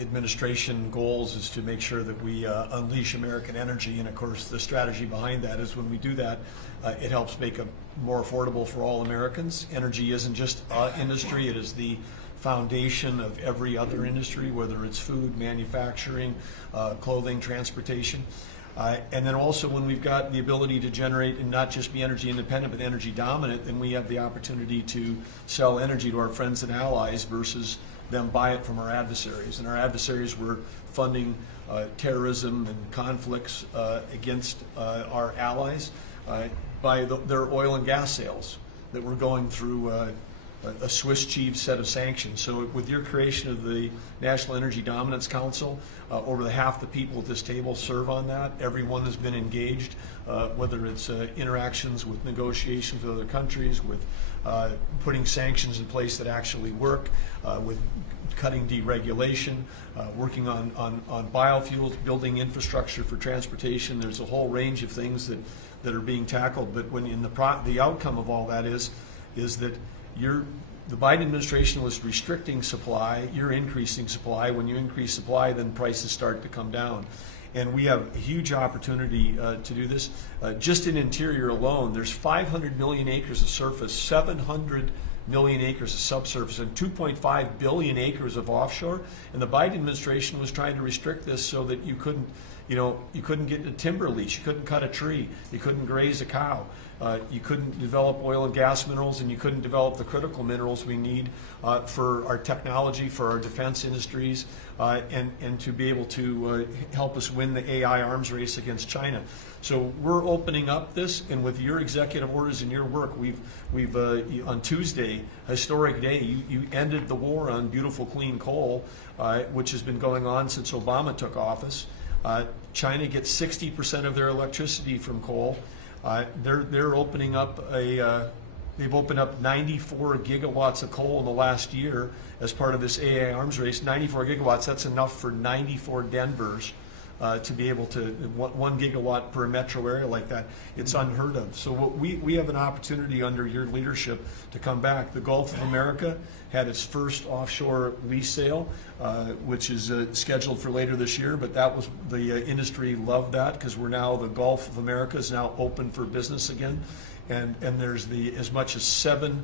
administration goals is to make sure that we unleash American energy, and of course the strategy behind that is when we do that, it helps make it more affordable for all Americans. Energy isn't just industry, it is the foundation of every other industry, whether it's food, manufacturing, clothing, transportation. And then also when we've got the ability to generate and not just be energy independent but energy dominant, then we have the opportunity to sell energy to our friends and allies versus them buy it from our adversaries. And our adversaries were funding terrorism and conflicts against our allies by their oil and gas sales that were going through a Swiss cheese set of sanctions. So with your creation of the National Energy Dominance Council, over half the people at this table serve on that. Everyone has been engaged, whether it's interactions with negotiations with other countries, with putting sanctions in place that actually work, with cutting deregulation, working on biofuels, building infrastructure for transportation. There's a whole range of things that are being tackled. But when in the outcome of all that is that the Biden administration was restricting supply, you're increasing supply. When you increase supply, then prices start to come down. And we have a huge opportunity to do this. Just in interior alone, there's 500 million acres of surface, 700 million acres of subsurface, and 2.5 billion acres of offshore. And the Biden administration was trying to restrict this so that you couldn't get a timber lease, you couldn't cut a tree, you couldn't graze a cow. You couldn't develop oil and gas minerals, and you couldn't develop the critical minerals we need for our technology, for our defense industries, and to be able to help us win the AI arms race against China. So we're opening up this, and with your executive orders and your work, we've on Tuesday, historic day, you ended the war on beautiful clean coal, which has been going on since Obama took office. China gets 60% of their electricity from coal. They're opening up they've opened up 94 gigawatts of coal in the last year as part of this AI arms race. 94 gigawatts, that's enough for 94 Denvers to be able to, 1 gigawatt per metro area like that. It's unheard of. So we have an opportunity under your leadership to come back. The Gulf of America had its first offshore lease sale, which is scheduled for later this year, but that was, the industry loved that because we're now, the Gulf of America is now open for business again. And there's as much as 7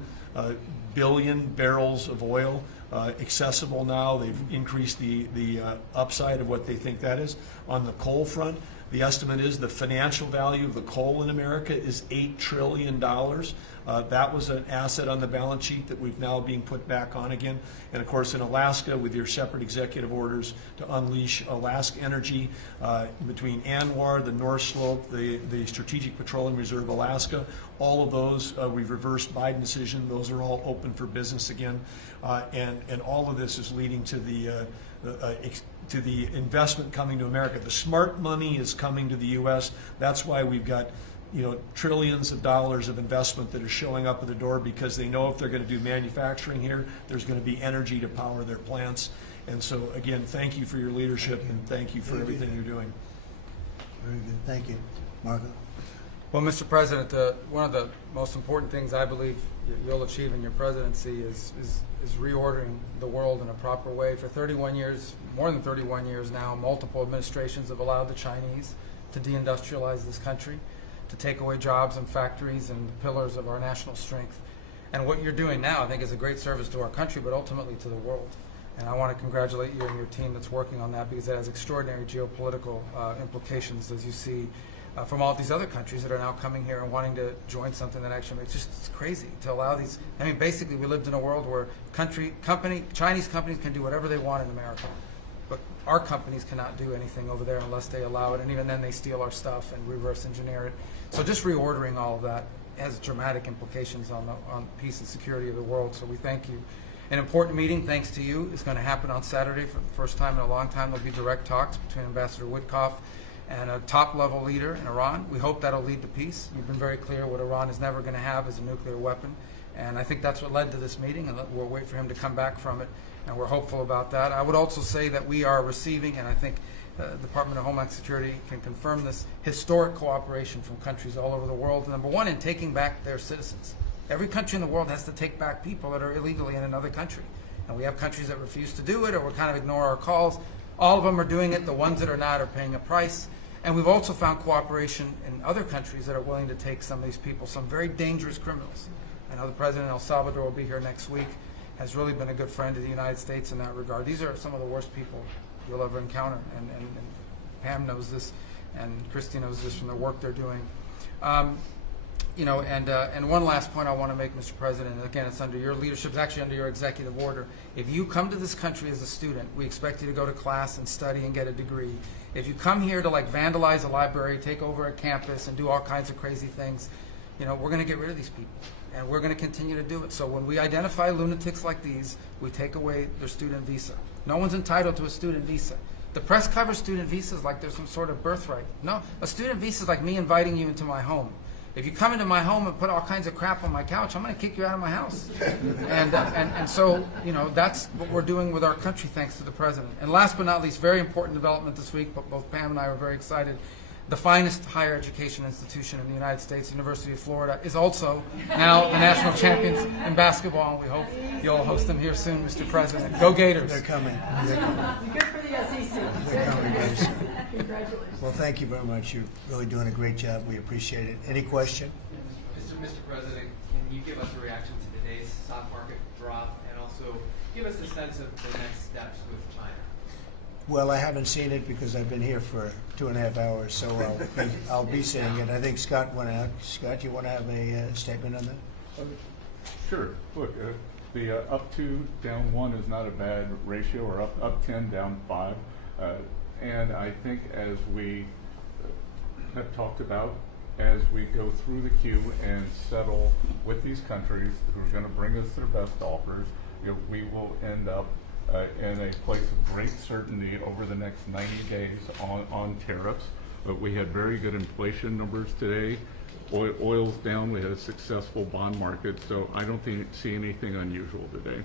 billion barrels of oil accessible now. They've increased the upside of what they think that is. On the coal front, The estimate is the financial value of the coal in America is $8 trillion. That was an asset on the balance sheet that we've now being put back on again. And of course, in Alaska, with your separate executive orders to unleash Alaska Energy between ANWR, the North Slope, the Strategic Petroleum Reserve Alaska, all of those we've reversed Biden decision. Those are all open for business again, and all of this is leading to the investment coming to America. The smart money is coming to the U.S. That's why we've got trillions of dollars of investment that is showing up at the door, because they know if they're going to do manufacturing here, there's going to be energy to power their plants. And so, again, thank you for your leadership, and thank you for everything you're doing. Very good. Thank you. Marco? Well, Mr. President, one of the most important things I believe you'll achieve in your presidency is reordering the world in a proper way. For 31 years, more than 31 years now, multiple administrations have allowed the Chinese to deindustrialize this country, to take away jobs and factories and the pillars of our national strength. And what you're doing now, I think, is a great service to our country, but ultimately to the world. And I want to congratulate you and your team that's working on that, because it has extraordinary geopolitical implications, as you see from all these other countries that are now coming here and wanting to join something that actually makes it's crazy to allow these. I mean, basically, we lived in a world where Chinese companies can do whatever they want in America, but our companies cannot do anything over there unless they allow it, and even then they steal our stuff and reverse engineer it. So just reordering all of that has dramatic implications on peace and security of the world. So we thank you. An important meeting, thanks to you, is going to happen on Saturday for the first time in a long time. There'll be direct talks between Ambassador Woodcock and a top-level leader in Iran. We hope that'll lead to peace. You've been very clear what Iran is never going to have is a nuclear weapon, and I think that's what led to this meeting, and we'll wait for him to come back from it, and we're hopeful about that. I would also say that we are receiving, and I think the Department of Homeland Security can confirm this, historic cooperation from countries all over the world. Number one, in taking back their citizens. Every country in the world has to take back people that are illegally in another country, and we have countries that refuse to do it or kind of ignore our calls. All of them are doing it. The ones that are not are paying a price. And we've also found cooperation in other countries that are willing to take some of these people, some very dangerous criminals. I know the president of El Salvador will be here next week, has really been a good friend of the United States in that regard. These are some of the worst people you'll ever encounter, and Pam knows this, and Christy knows this from the work they're doing. And one last point I want to make, Mr. President, and again, it's under your leadership, it's actually under your executive order. If you come to this country as a student, we expect you to go to class and study and get a degree. If you come here to vandalize a library, take over a campus, and do all kinds of crazy things, we're going to get rid of these people, and we're going to continue to do it. So when we identify lunatics like these, we take away their student visa. No one's entitled to a student visa. The press covers student visas like there's some sort of birthright. No, a student visa is like me inviting you into my home. If you come into my home and put all kinds of crap on my couch, I'm going to kick you out of my house. And so, that's what we're doing with our country, thanks to the president. And last but not least, very important development this week, but both Pam and I were very excited. The finest higher education institution in the United States, University of Florida, is also now the national champions in basketball, and we hope you'll host them here soon, Mr. President. Go Gators. They're coming. Good for the SEC. They're coming, guys. Congratulations. Well, thank you very much. You're really doing a great job. We appreciate it. Any question? Mr. President, can you give us a reaction to today's stock market drop, and also give us a sense of the next steps with China? Well, I haven't seen it because I've been here for 2.5 hours, so I'll be seeing it. I think Scott went out. Scott, you want to have a statement on that? Sure. Look, the up 2, down 1 is not a bad ratio, or up 10, down 5. And I think, as we have talked about, as we go through the queue and settle with these countries who are going to bring us their best offers, we will end up in a place of great certainty over the next 90 days on tariffs. But we had very good inflation numbers today. Oil's down. We had a successful bond market, so I don't see anything unusual today.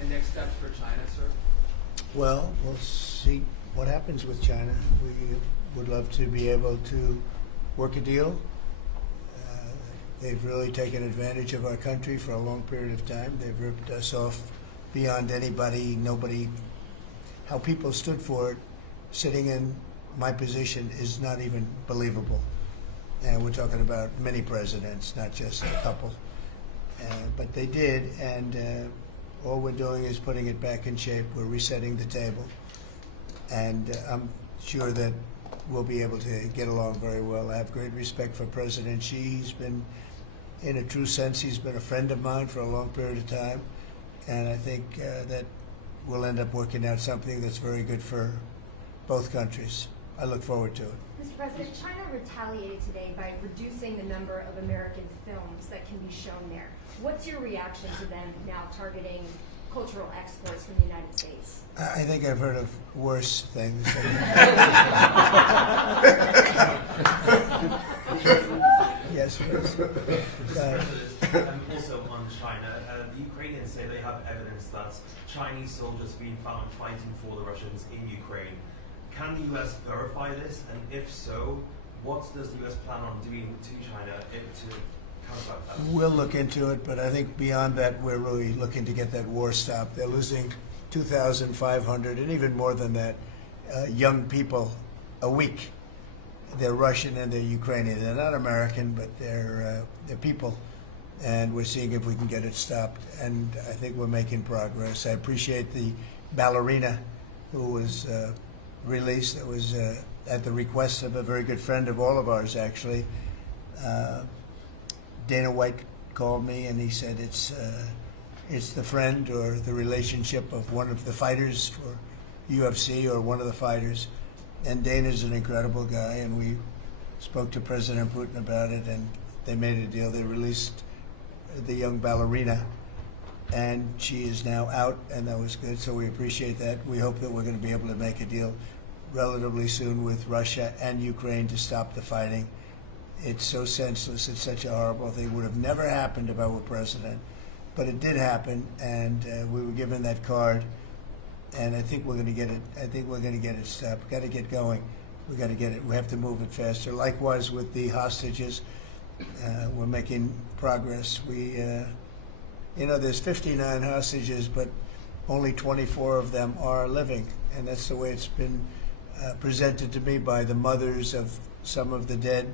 And next steps for China, sir? Well, we'll see what happens with China. We would love to be able to work a deal. They've really taken advantage of our country for a long period of time. They've ripped us off beyond nobody. How people stood for it, sitting in my position, is not even believable. And we're talking about many presidents, not just a couple. But they did, and all we're doing is putting it back in shape. We're resetting the table. And I'm sure that we'll be able to get along very well. I have great respect for President Xi. He's been, in a true sense, he's been a friend of mine for a long period of time, and I think that we'll end up working out something that's very good for both countries. I look forward to it. Mr. President, China retaliated today by reducing the number of American films that can be shown there. What's your reaction to them now targeting cultural exports from the United States? I think I've heard of worse things. Yes, please. Also on China, the Ukrainians say they have evidence that Chinese soldiers have been found fighting for the Russians in Ukraine. Can the U.S. verify this? And if so, what does the U.S. plan on doing to China to counteract that? We'll look into it, but I think beyond that, we're really looking to get that war stopped. They're losing 2,500 and even more than that young people a week. They're Russian and they're Ukrainian. They're not American, but they're people. And we're seeing if we can get it stopped. And I think we're making progress. I appreciate the ballerina who was released. It was at the request of a very good friend of all of ours, actually. Dana White called me and he said it's the friend or the relationship of one of the fighters for UFC or one of the fighters. And Dana's an incredible guy, and we spoke to President Putin about it, and they made a deal. They released the young ballerina, and she is now out, and that was good, so we appreciate that. We hope that we're going to be able to make a deal relatively soon with Russia and Ukraine to stop the fighting. It's so senseless. It's such a horrible thing. It would have never happened if I were president, but it did happen, and we were given that card. And I think we're going to get it. I think we're going to get it stopped. Got to get going. We got to get it. We have to move it faster. Likewise with the hostages, we're making progress. We, there's 59 hostages, but only 24 of them are living, and that's the way it's been presented to me by the mothers of some of the dead,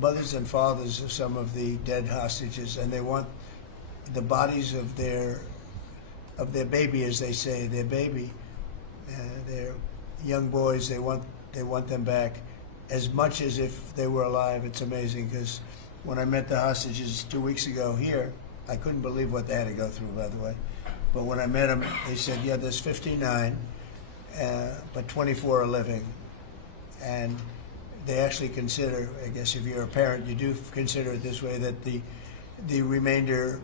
mothers and fathers of some of the dead hostages, and they want the bodies of their baby, as they say, their baby, their young boys. They want them back as much as if they were alive. It's amazing, because when I met the hostages 2 weeks ago here, I couldn't believe what they had to go through, by the way. But when I met them, they said, yeah, there's 59, but 24 are living. And they actually consider, I guess if you're a parent, you do consider it this way, that the remainder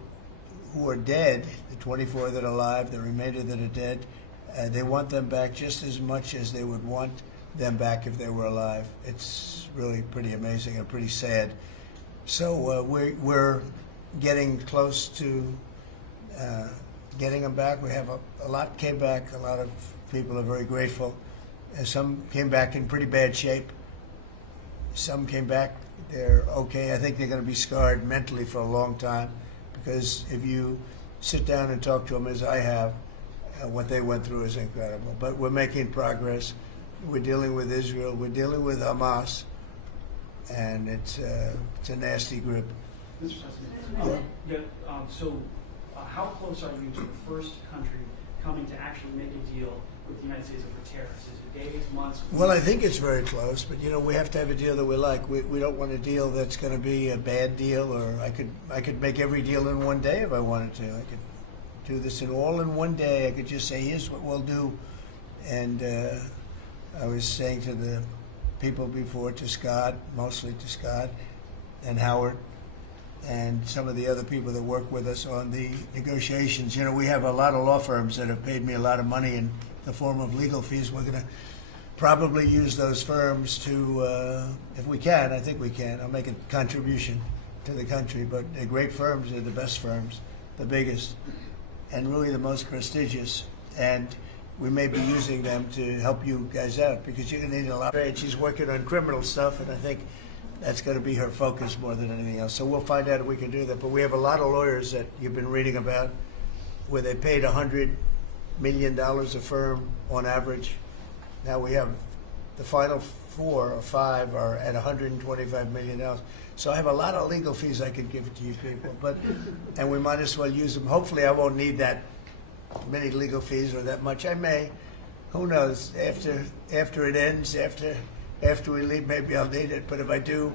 who are dead, the 24 that are alive, the remainder that are dead, they want them back just as much as they would want them back if they were alive. It's really pretty amazing and pretty sad. So we're getting close to getting them back. We have a lot came back. A lot of people are very grateful. Some came back in pretty bad shape. Some came back, they're okay. I think they're going to be scarred mentally for a long time, because if you sit down and talk to them, as I have, what they went through is incredible. But we're making progress. We're dealing with Israel. We're dealing with Hamas, and it's a nasty grip. Mr. President, how close are you to the first country coming to actually make a deal with the United States over tariffs? Is it days, months? Well, I think it's very close, but we have to have a deal that we like. We don't want a deal that's going to be a bad deal, or I could make every deal in one day if I wanted to. I could do this in one day. I could just say, here's what we'll do. And I was saying to the people before, to Scott, mostly to Scott and Howard, and some of the other people that work with us on the negotiations. We have a lot of law firms that have paid me a lot of money in the form of legal fees. We're going to probably use those firms to, if we can, I think we can. I'll make a contribution to the country, but they're great firms. They're the best firms, the biggest, and really the most prestigious. And we may be using them to help you guys out, because you're going to need a lot. She's working on criminal stuff, and I think that's going to be her focus more than anything else. So we'll find out if we can do that. But we have a lot of lawyers that you've been reading about where they paid $100 million a firm on average. Now we have the final 4 or 5 are at $125 million. So I have a lot of legal fees I could give to you people. And we might as well use them. Hopefully I won't need that many legal fees or that much. I may. Who knows? After it ends, after after we leave, maybe I'll need it, but if I do,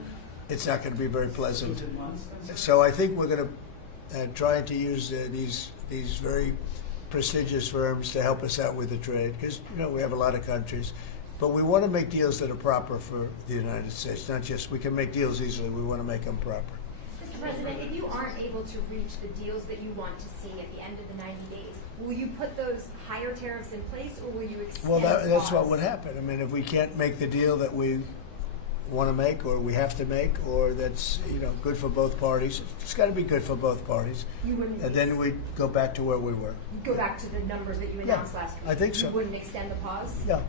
it's not going to be very So pleasant. within months, then, sir? So I think we're going to try to use these very prestigious firms to help us out with the trade, because we have a lot of countries, but we want to make deals that are proper for the United States. Not just we can make deals easily; we want to make them proper. Mr. President, if you aren't able to reach the deals that you want to see at the end of the 90 days, will you put those higher tariffs in place, or will you extend Well, that's pause? what would happen. I mean, if we can't make the deal that we want to make, or we have to make, or that's good for both parties, it's got to be good for both parties. You wouldn't. And then we go back to where we were. go back to the numbers that you Yeah, announced last week. I think so. You wouldn't extend the pause. Yeah,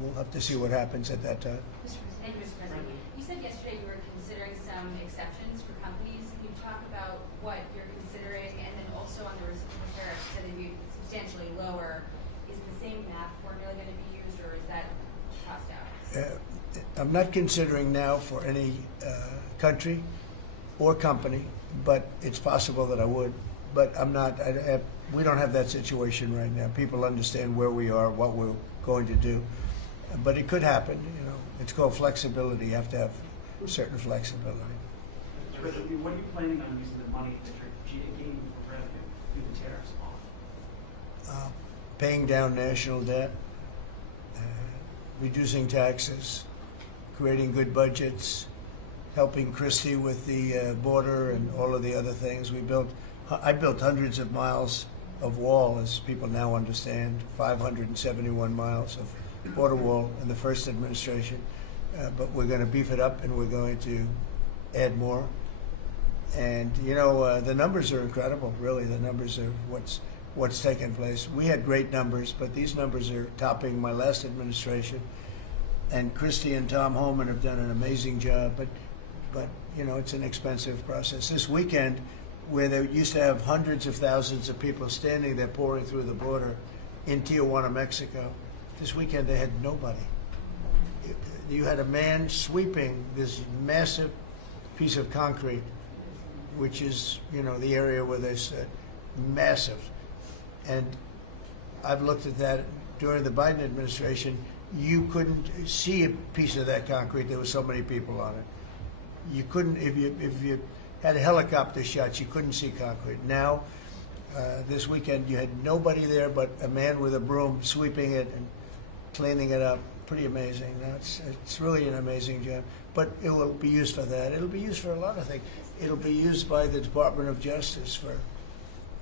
we'll have to see what happens at that time. Thank you, Mr. President. You said yesterday you were considering some exceptions for companies. Can you talk about what you're considering? And then also on the reciprocal tariffs, that it'd be substantially lower. Is the same math formula going to be used, or is that tossed out? I'm not considering now for any country or company, but it's possible that I would. But I'm not. We don't have that situation right now. People understand where we are, what we're going to do, but it could happen. It's called flexibility. You have to have certain flexibility. Mr. President, what are you planning on using the money that you're gaining for revenue through the tariffs on? Paying down national debt, reducing taxes, creating good budgets, helping Christie with the border and all of the other things. I built hundreds of miles of wall, as people now understand, 571 miles of border wall in the first administration. But we're going to beef it up, and we're going to add more. And the numbers are incredible. Really, the numbers are what's taken place. We had great numbers, but these numbers are topping my last administration. And Christie and Tom Homan have done an amazing job. But it's an expensive process. This weekend, where they used to have hundreds of thousands of people standing there pouring through the border in Tijuana, Mexico, this weekend they had nobody. You had a man sweeping this massive piece of concrete, which is, the area where they said massive. And I've looked at that during the Biden administration. You couldn't see a piece of that concrete. There were so many people on it. You couldn't, if you had helicopter shots, you couldn't see concrete. Now, this weekend, you had nobody there but a man with a broom sweeping it and cleaning it up. Pretty amazing. It's really an amazing job. But it will be used for that. It'll be used for a lot of things. It'll be used by the Department of Justice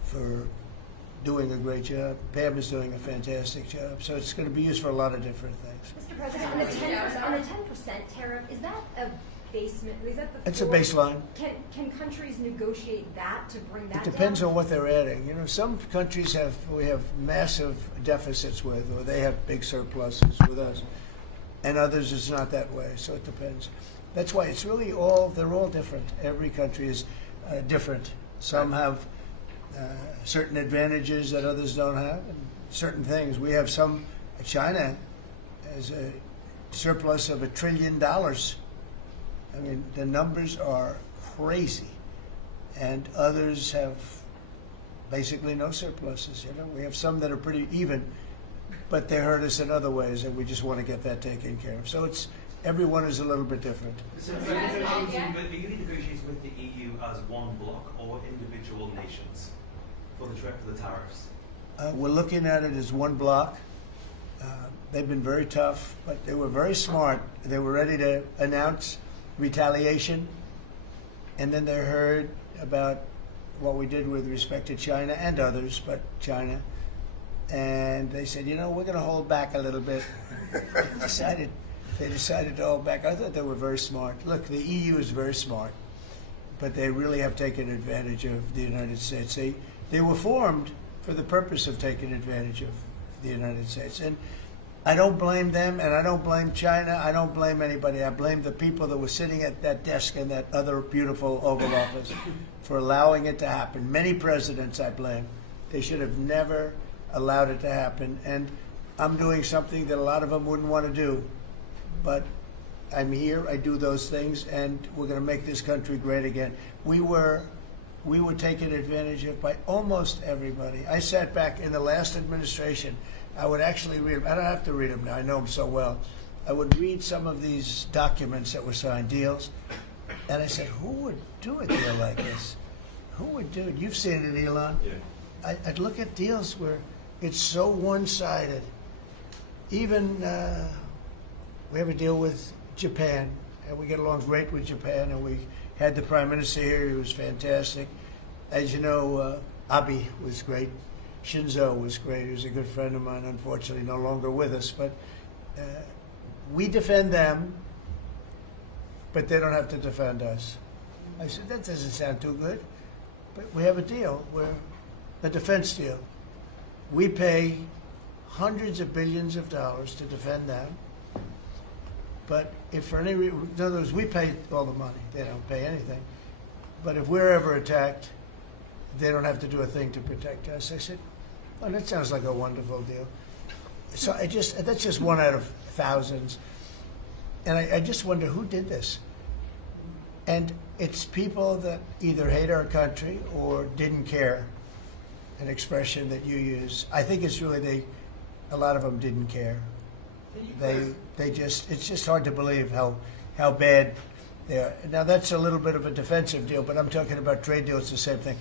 for doing a great job. Pam is doing a fantastic job. So it's going to be used for a lot of different things. Mr. President, on the 10% tariff, is that a basement? Is that the It's a floor? baseline. Can countries negotiate that to bring that It depends down? on what they're adding. Some countries we have massive deficits with, or they have big surpluses with us, and others it's not that way. So it depends. That's why it's really they're all different. Every country is different. Some have certain advantages that others don't have, and certain things. We have some. China has a surplus of $1 trillion. I mean, the numbers are crazy, and others have basically no surpluses. We have some that are pretty even, but they hurt us in other ways, and we just want to get that taken care of. So everyone is a little bit different. So are you negotiating with the EU as one bloc or individual nations for the tariffs? We're looking at it as one block. They've been very tough, but they were very smart. They were ready to announce retaliation, and then they heard about what we did with respect to China and others, but China, and they said, we're going to hold back a little bit. They decided to hold back. I thought they were very smart. Look, the EU is very smart, but they really have taken advantage of the United States. They were formed for the purpose of taking advantage of the United States, and I don't blame them, and I don't blame China. I don't blame anybody. I blame the people that were sitting at that desk in that other beautiful Oval Office for allowing it to happen. Many presidents I blame. They should have never allowed it to happen. And I'm doing something that a lot of them wouldn't want to do. But I'm here, I do those things, and we're going to make this country great again. We were taken advantage of by almost everybody. I sat back in the last administration. I would actually read them. I don't have to read them now. I know them so well. I would read some of these documents that were signed, deals, and I said, who would do a deal like this? Who would do it? You've seen it, Elon. Yeah. I'd look at deals where it's so one-sided. Even we have a deal with Japan, and we get along great with Japan, and we had the Prime Minister here. He was fantastic. As you know, Abe was great. Shinzo was great. He was a good friend of mine, unfortunately no longer with us. But we defend them, but they don't have to defend us. I said, that doesn't sound too good. But we have a deal where, a defense deal. We pay hundreds of billions of dollars to defend them. But if for any reason, in other words, we pay all the money. They don't pay anything. But if we're ever attacked, they don't have to do a thing to protect us. I said, oh, that sounds like a wonderful deal. So that's just one out of thousands. And I just wonder who did this. And it's people that either hate our country or didn't care, an expression that you use. I think it's really a lot of them didn't care. It's just hard to believe how bad they are. Now that's a little bit of a defensive deal, but I'm talking about trade deals, the same thing.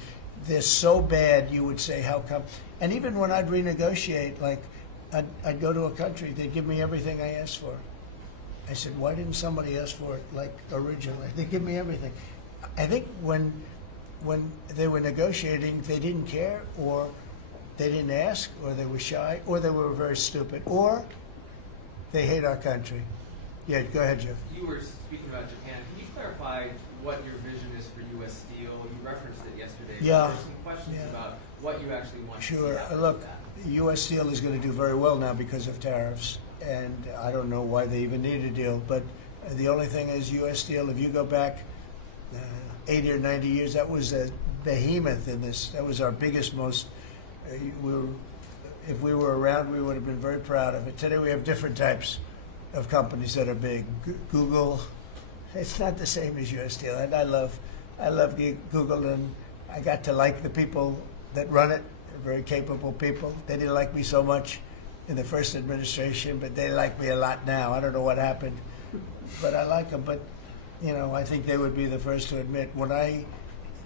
They're so bad, you would say, how come? And even when I'd renegotiate, like I'd go to a country, they'd give me everything I asked for. I said, why didn't somebody ask for it like originally? They give me everything. I think when they were negotiating, they didn't care, or they didn't ask, or they were shy, or they were very stupid, or they hate our country. Yeah, go ahead, Jeff. You were speaking about Japan. Can you clarify what your vision is for U.S. Steel? You referenced it yesterday. Yeah. There's some questions about what you actually want to see Sure. happen Look, with that. U.S. Steel is going to do very well now because of tariffs, and I don't know why they even need a deal. But the only thing is, U.S. Steel, if you go back 80 or 90 years, that was a behemoth in this. That was our biggest, most. If we were around, we would have been very proud of it. Today, we have different types of companies that are big. Google, it's not the same as U.S. Steel, and I love Google, and I got to like the people that run it. They're very capable people. They didn't like me so much in the first administration, but they like me a lot now. I don't know what happened, but I like them. But I think they would be the first to admit, when I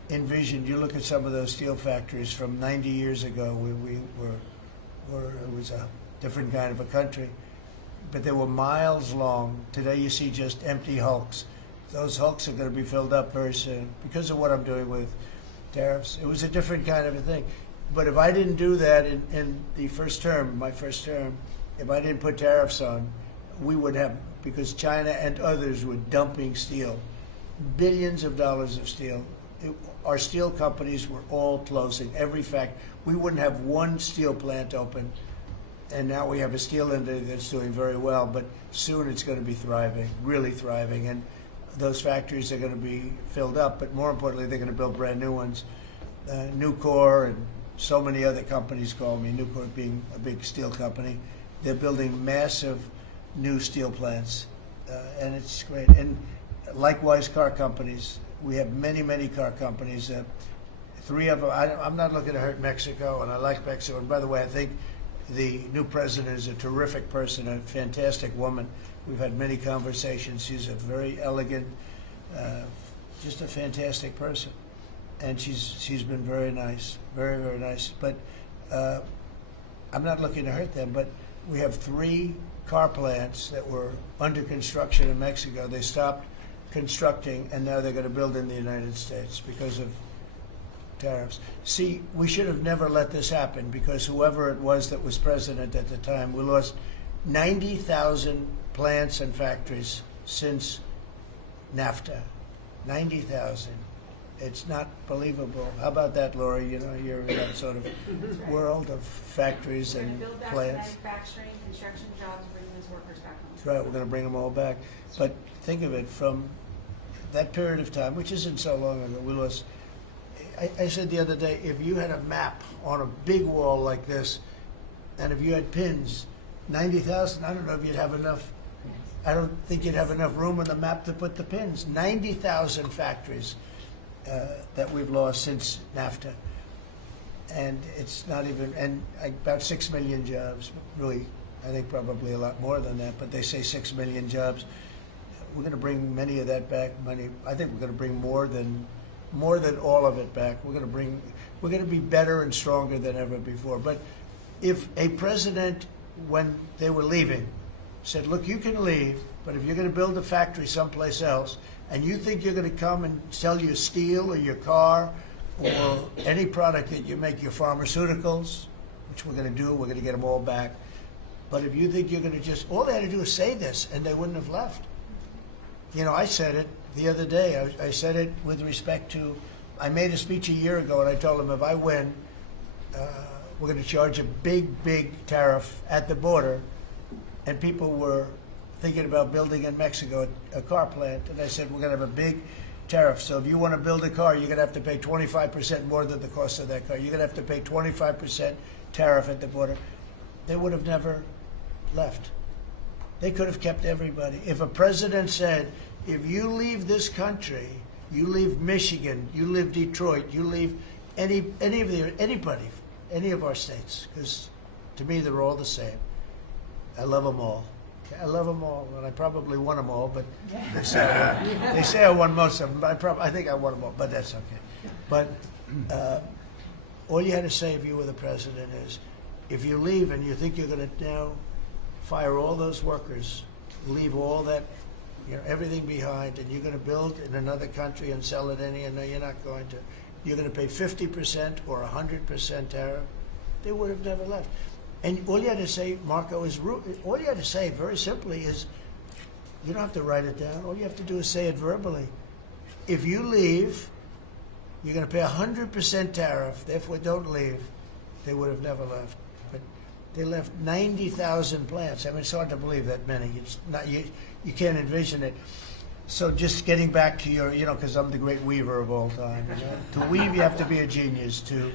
envisioned, you look at some of those steel factories from 90 years ago, it was a different kind of a country, but they were miles long. Today you see just empty hulks. Those hulks are going to be filled up very soon because of what I'm doing with tariffs. It was a different kind of a thing. But if I didn't do that in the first term, my first term, if I didn't put tariffs on, we would have, because China and others were dumping steel, billions of dollars of steel. Our steel companies were all closing. Every fact, we wouldn't have one steel plant open. And now we have a steel industry that's doing very well, but soon it's going to be thriving, really thriving. And those factories are going to be filled up, but more importantly, they're going to build brand new ones. Nucor and so many other companies call me, Nucor being a big steel company. They're building massive new steel plants, and it's great. And likewise, car companies. We have many, many car companies. 3 of them, I'm not looking to hurt Mexico, and I like Mexico. And by the way, I think the new president is a terrific person, a fantastic woman. We've had many conversations. She's a very elegant, just a fantastic person. And she's been very nice, very, very nice. But I'm not looking to hurt them, but we have 3 car plants that were under construction in Mexico. They stopped constructing, and now they're going to build in the United States because of tariffs. See, we should have never let this happen, because whoever it was that was president at the time, we lost 90,000 plants and factories since NAFTA. 90,000. It's not believable. How about that, Lori? You're in that sort of world of factories and Build back plants. manufacturing, construction jobs, bring those workers back home. That's right, we're going to bring them all back. But think of it, from that period of time, which isn't so long ago, we lost. I said the other day, if you had a map on a big wall like this, and if you had pins, 90,000, I don't know if you'd have enough. I don't think you'd have enough room on the map to put the pins. 90,000 factories that we've lost since NAFTA. And it's not even, and about 6 million jobs, really I think probably a lot more than that, but they say 6 million jobs. We're going to bring many of that back. I think we're going to bring more than all of it back. We're going to be better and stronger than ever before. But if a president, when they were leaving, said, look, you can leave, but if you're going to build a factory someplace else, and you think you're going to come and sell your steel or your car or any product that you make, your pharmaceuticals, which we're going to do, we're going to get them all back. But if you think you're going to just, all they had to do is say this, and they wouldn't have left. You know, I said it the other day. I said it with respect to, I made a speech a year ago, and I told them if I win, we're going to charge a big, big tariff at the border. And people were thinking about building in Mexico a car plant. And I said, we're going to have a big tariff. So if you want to build a car, you're going to have to pay 25% more than the cost of that car. You're going to have to pay 25% tariff at the border. They would have never left. They could have kept everybody. If a president said, if you leave this country, you leave Michigan, you leave Detroit, you leave anybody, any of our states, because to me they're all the same. I love them all. I love them all, and I probably won them all, but they say I won most of them, but I think I won them all, but that's okay. But all you had to say if you were the president is, if you leave and you think you're going to now fire all those workers, leave all that, you know, everything behind, and you're going to build in another country and sell it any, and no, you're not going to. You're going to pay 50% or 100% tariff. They would have never left. And all you had to say, Marco, all you had to say very simply is, you don't have to write it down. All you have to do is say it verbally. If you leave, you're going to pay 100% tariff. Therefore, don't leave. They would have never left. But they left 90,000 plants. I mean, it's hard to believe that many. It's not, you can't envision it. So just getting back to your, you know, because I'm the great weaver of all time. You know? To weave, you have to be a genius. To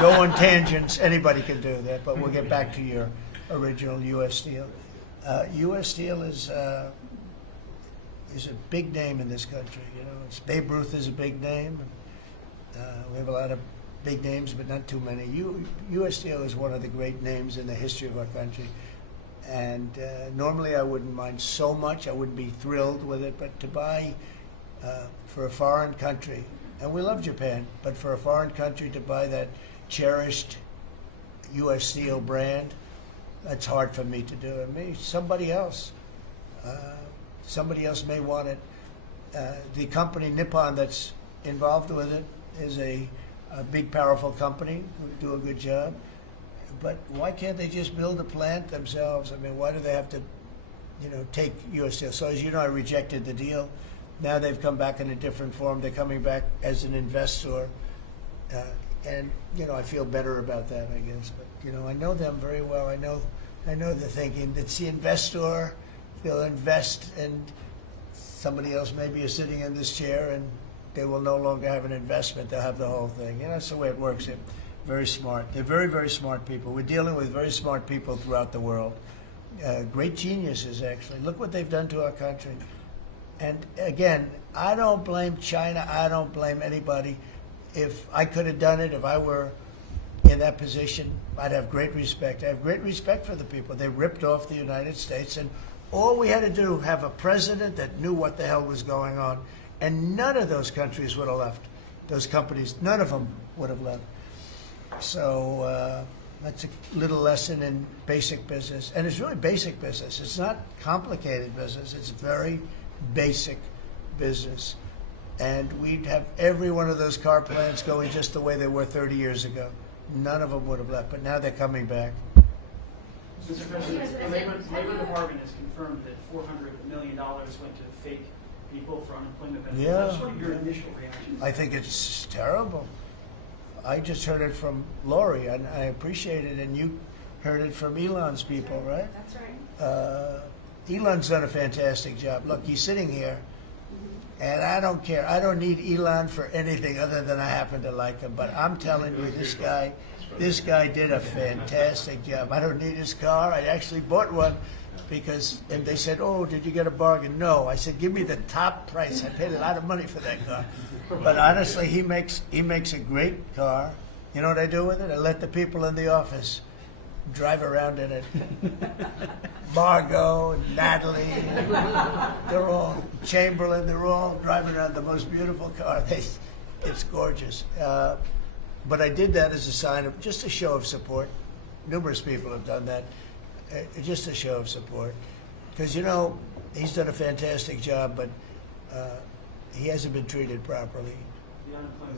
go on tangents, anybody can do that. But we'll get back to your original U.S. Steel. U.S. Steel is a big name in this country. You know, Babe Ruth is a big name. We have a lot of big names, but not too many. U.S. Steel is one of the great names in the history of our country. And normally I wouldn't mind so much. I wouldn't be thrilled with it. But to buy for a foreign country, and we love Japan, but for a foreign country to buy that cherished U.S. Steel brand, that's hard for me to do. I mean, somebody else may want it. The company Nippon that's involved with it is a big, powerful company who do a good job. But why can't they just build a plant themselves? I mean, why do they have to, you know, take U.S. Steel? So as you know, I rejected the deal. Now they've come back in a different form. They're coming back as an investor. And, you know, I feel better about that, I guess. But, you know, I know them very well. I know the thinking. It's the investor. They'll invest, and somebody else maybe is sitting in this chair, and they will no longer have an investment. They'll have the whole thing. You know, that's the way it works. Very smart. They're very, very smart people. We're dealing with very smart people throughout the world. Great geniuses, actually. Look what they've done to our country. And again, I don't blame China. I don't blame anybody. If I could have done it, if I were in that position, I'd have great respect. I have great respect for the people. They ripped off the United States, and all we had to do, have a president that knew what the hell was going on. And none of those countries would have left. Those companies, none of them would have left. So that's a little lesson in basic business. And it's really basic business. It's not complicated business. It's very basic business. And we'd have every one of those car plants going just the way they were 30 years ago. None of them would have left, but now they're coming back. Mr. President, the Labor Department has confirmed that $400 million went to fake people for unemployment benefits. Yeah. That's sort of your initial reaction. I think it's terrible. I just heard it from Lori, and I appreciate it, and you heard it from Elon's people, right? That's right. Elon's done a fantastic job. Look, he's sitting here, and I don't care. I don't need Elon for anything other than I happen to like him. But I'm telling you, this guy did a fantastic job. I don't need his car. I actually bought one because, and they said, oh, did you get a bargain? No. I said, give me the top price. I paid a lot of money for that car. But honestly, he makes a great car. You know what I do with it? I let the people in the office drive around in it. Margot and Natalie, they're all, Chamberlain, they're all driving around the most beautiful car. It's gorgeous. But I did that as a sign of, just a show of support. Numerous people have done that. Just a show of support. Because, you know, he's done a fantastic job, but he hasn't been treated properly.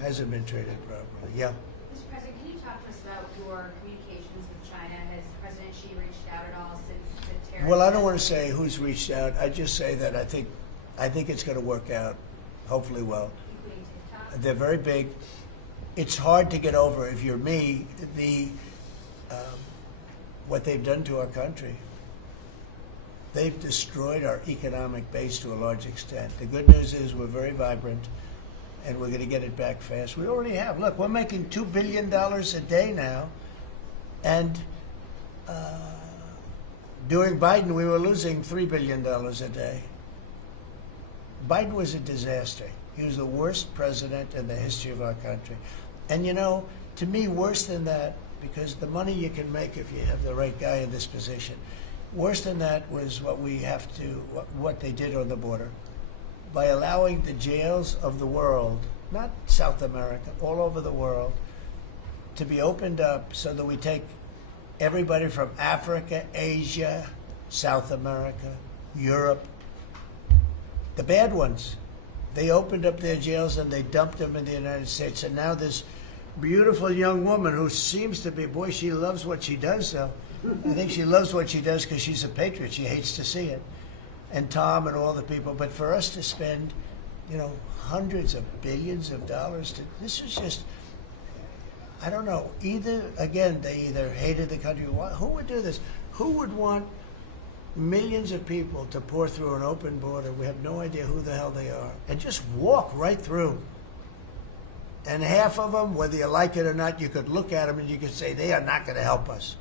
Hasn't been treated properly. Yeah. Mr. President, can you talk to us about your communications with China? Has President Xi reached out at all since the terror? Well, I don't want to say who's reached out. I just say that I think it's going to work out, hopefully well. Including TikTok? They're very big. It's hard to get over, if you're me, what they've done to our country. They've destroyed our economic base to a large extent. The good news is we're very vibrant, and we're going to get it back fast. We already have. Look, we're making $2 billion a day now, and during Biden, we were losing $3 billion a day. Biden was a disaster. He was the worst president in the history of our country. And you know, to me, worse than that, because the money you can make if you have the right guy in this position, worse than that was what they did on the border. By allowing the jails of the world, not South America, all over the world, to be opened up so that we take everybody from Africa, Asia, South America, Europe, the bad ones. They opened up their jails and they dumped them in the United States. And now this beautiful young woman who seems to be, boy, she loves what she does, though. I think she loves what she does because she's a patriot. She hates to see it. And Tom and all the people. But for us to spend, you know, hundreds of billions of dollars, this is just, I don't know. They either hated the country. Who would do this? Who would want millions of people to pour through an open border? We have no idea who the hell they are. And just walk right through. And half of them, whether you like it or not, you could look at them and you could say, they are not going to help us.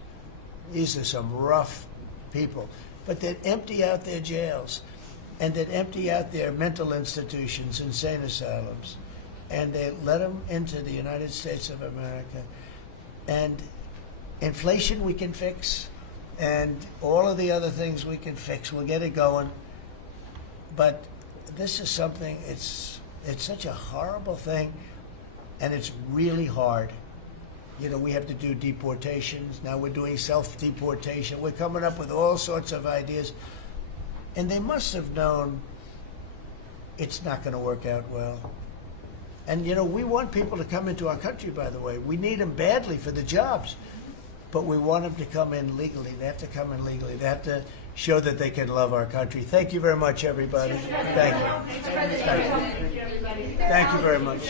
These are some rough people. But they'd empty out their jails, and they'd empty out their mental institutions, insane asylums, and they let them into the United States of America. And inflation we can fix, and all of the other things we can fix. We'll get it going. But this is something, it's such a horrible thing, and it's really hard. You know, we have to do deportations. Now we're doing self-deportation. We're coming up with all sorts of ideas. And they must have known it's not going to work out well. And, you know, we want people to come into our country, by the way. We need them badly for the jobs. But we want them to come in legally. They have to come in legally. They have to show that they can love our country. Thank you very much, everybody. Thank you. Thank you very much.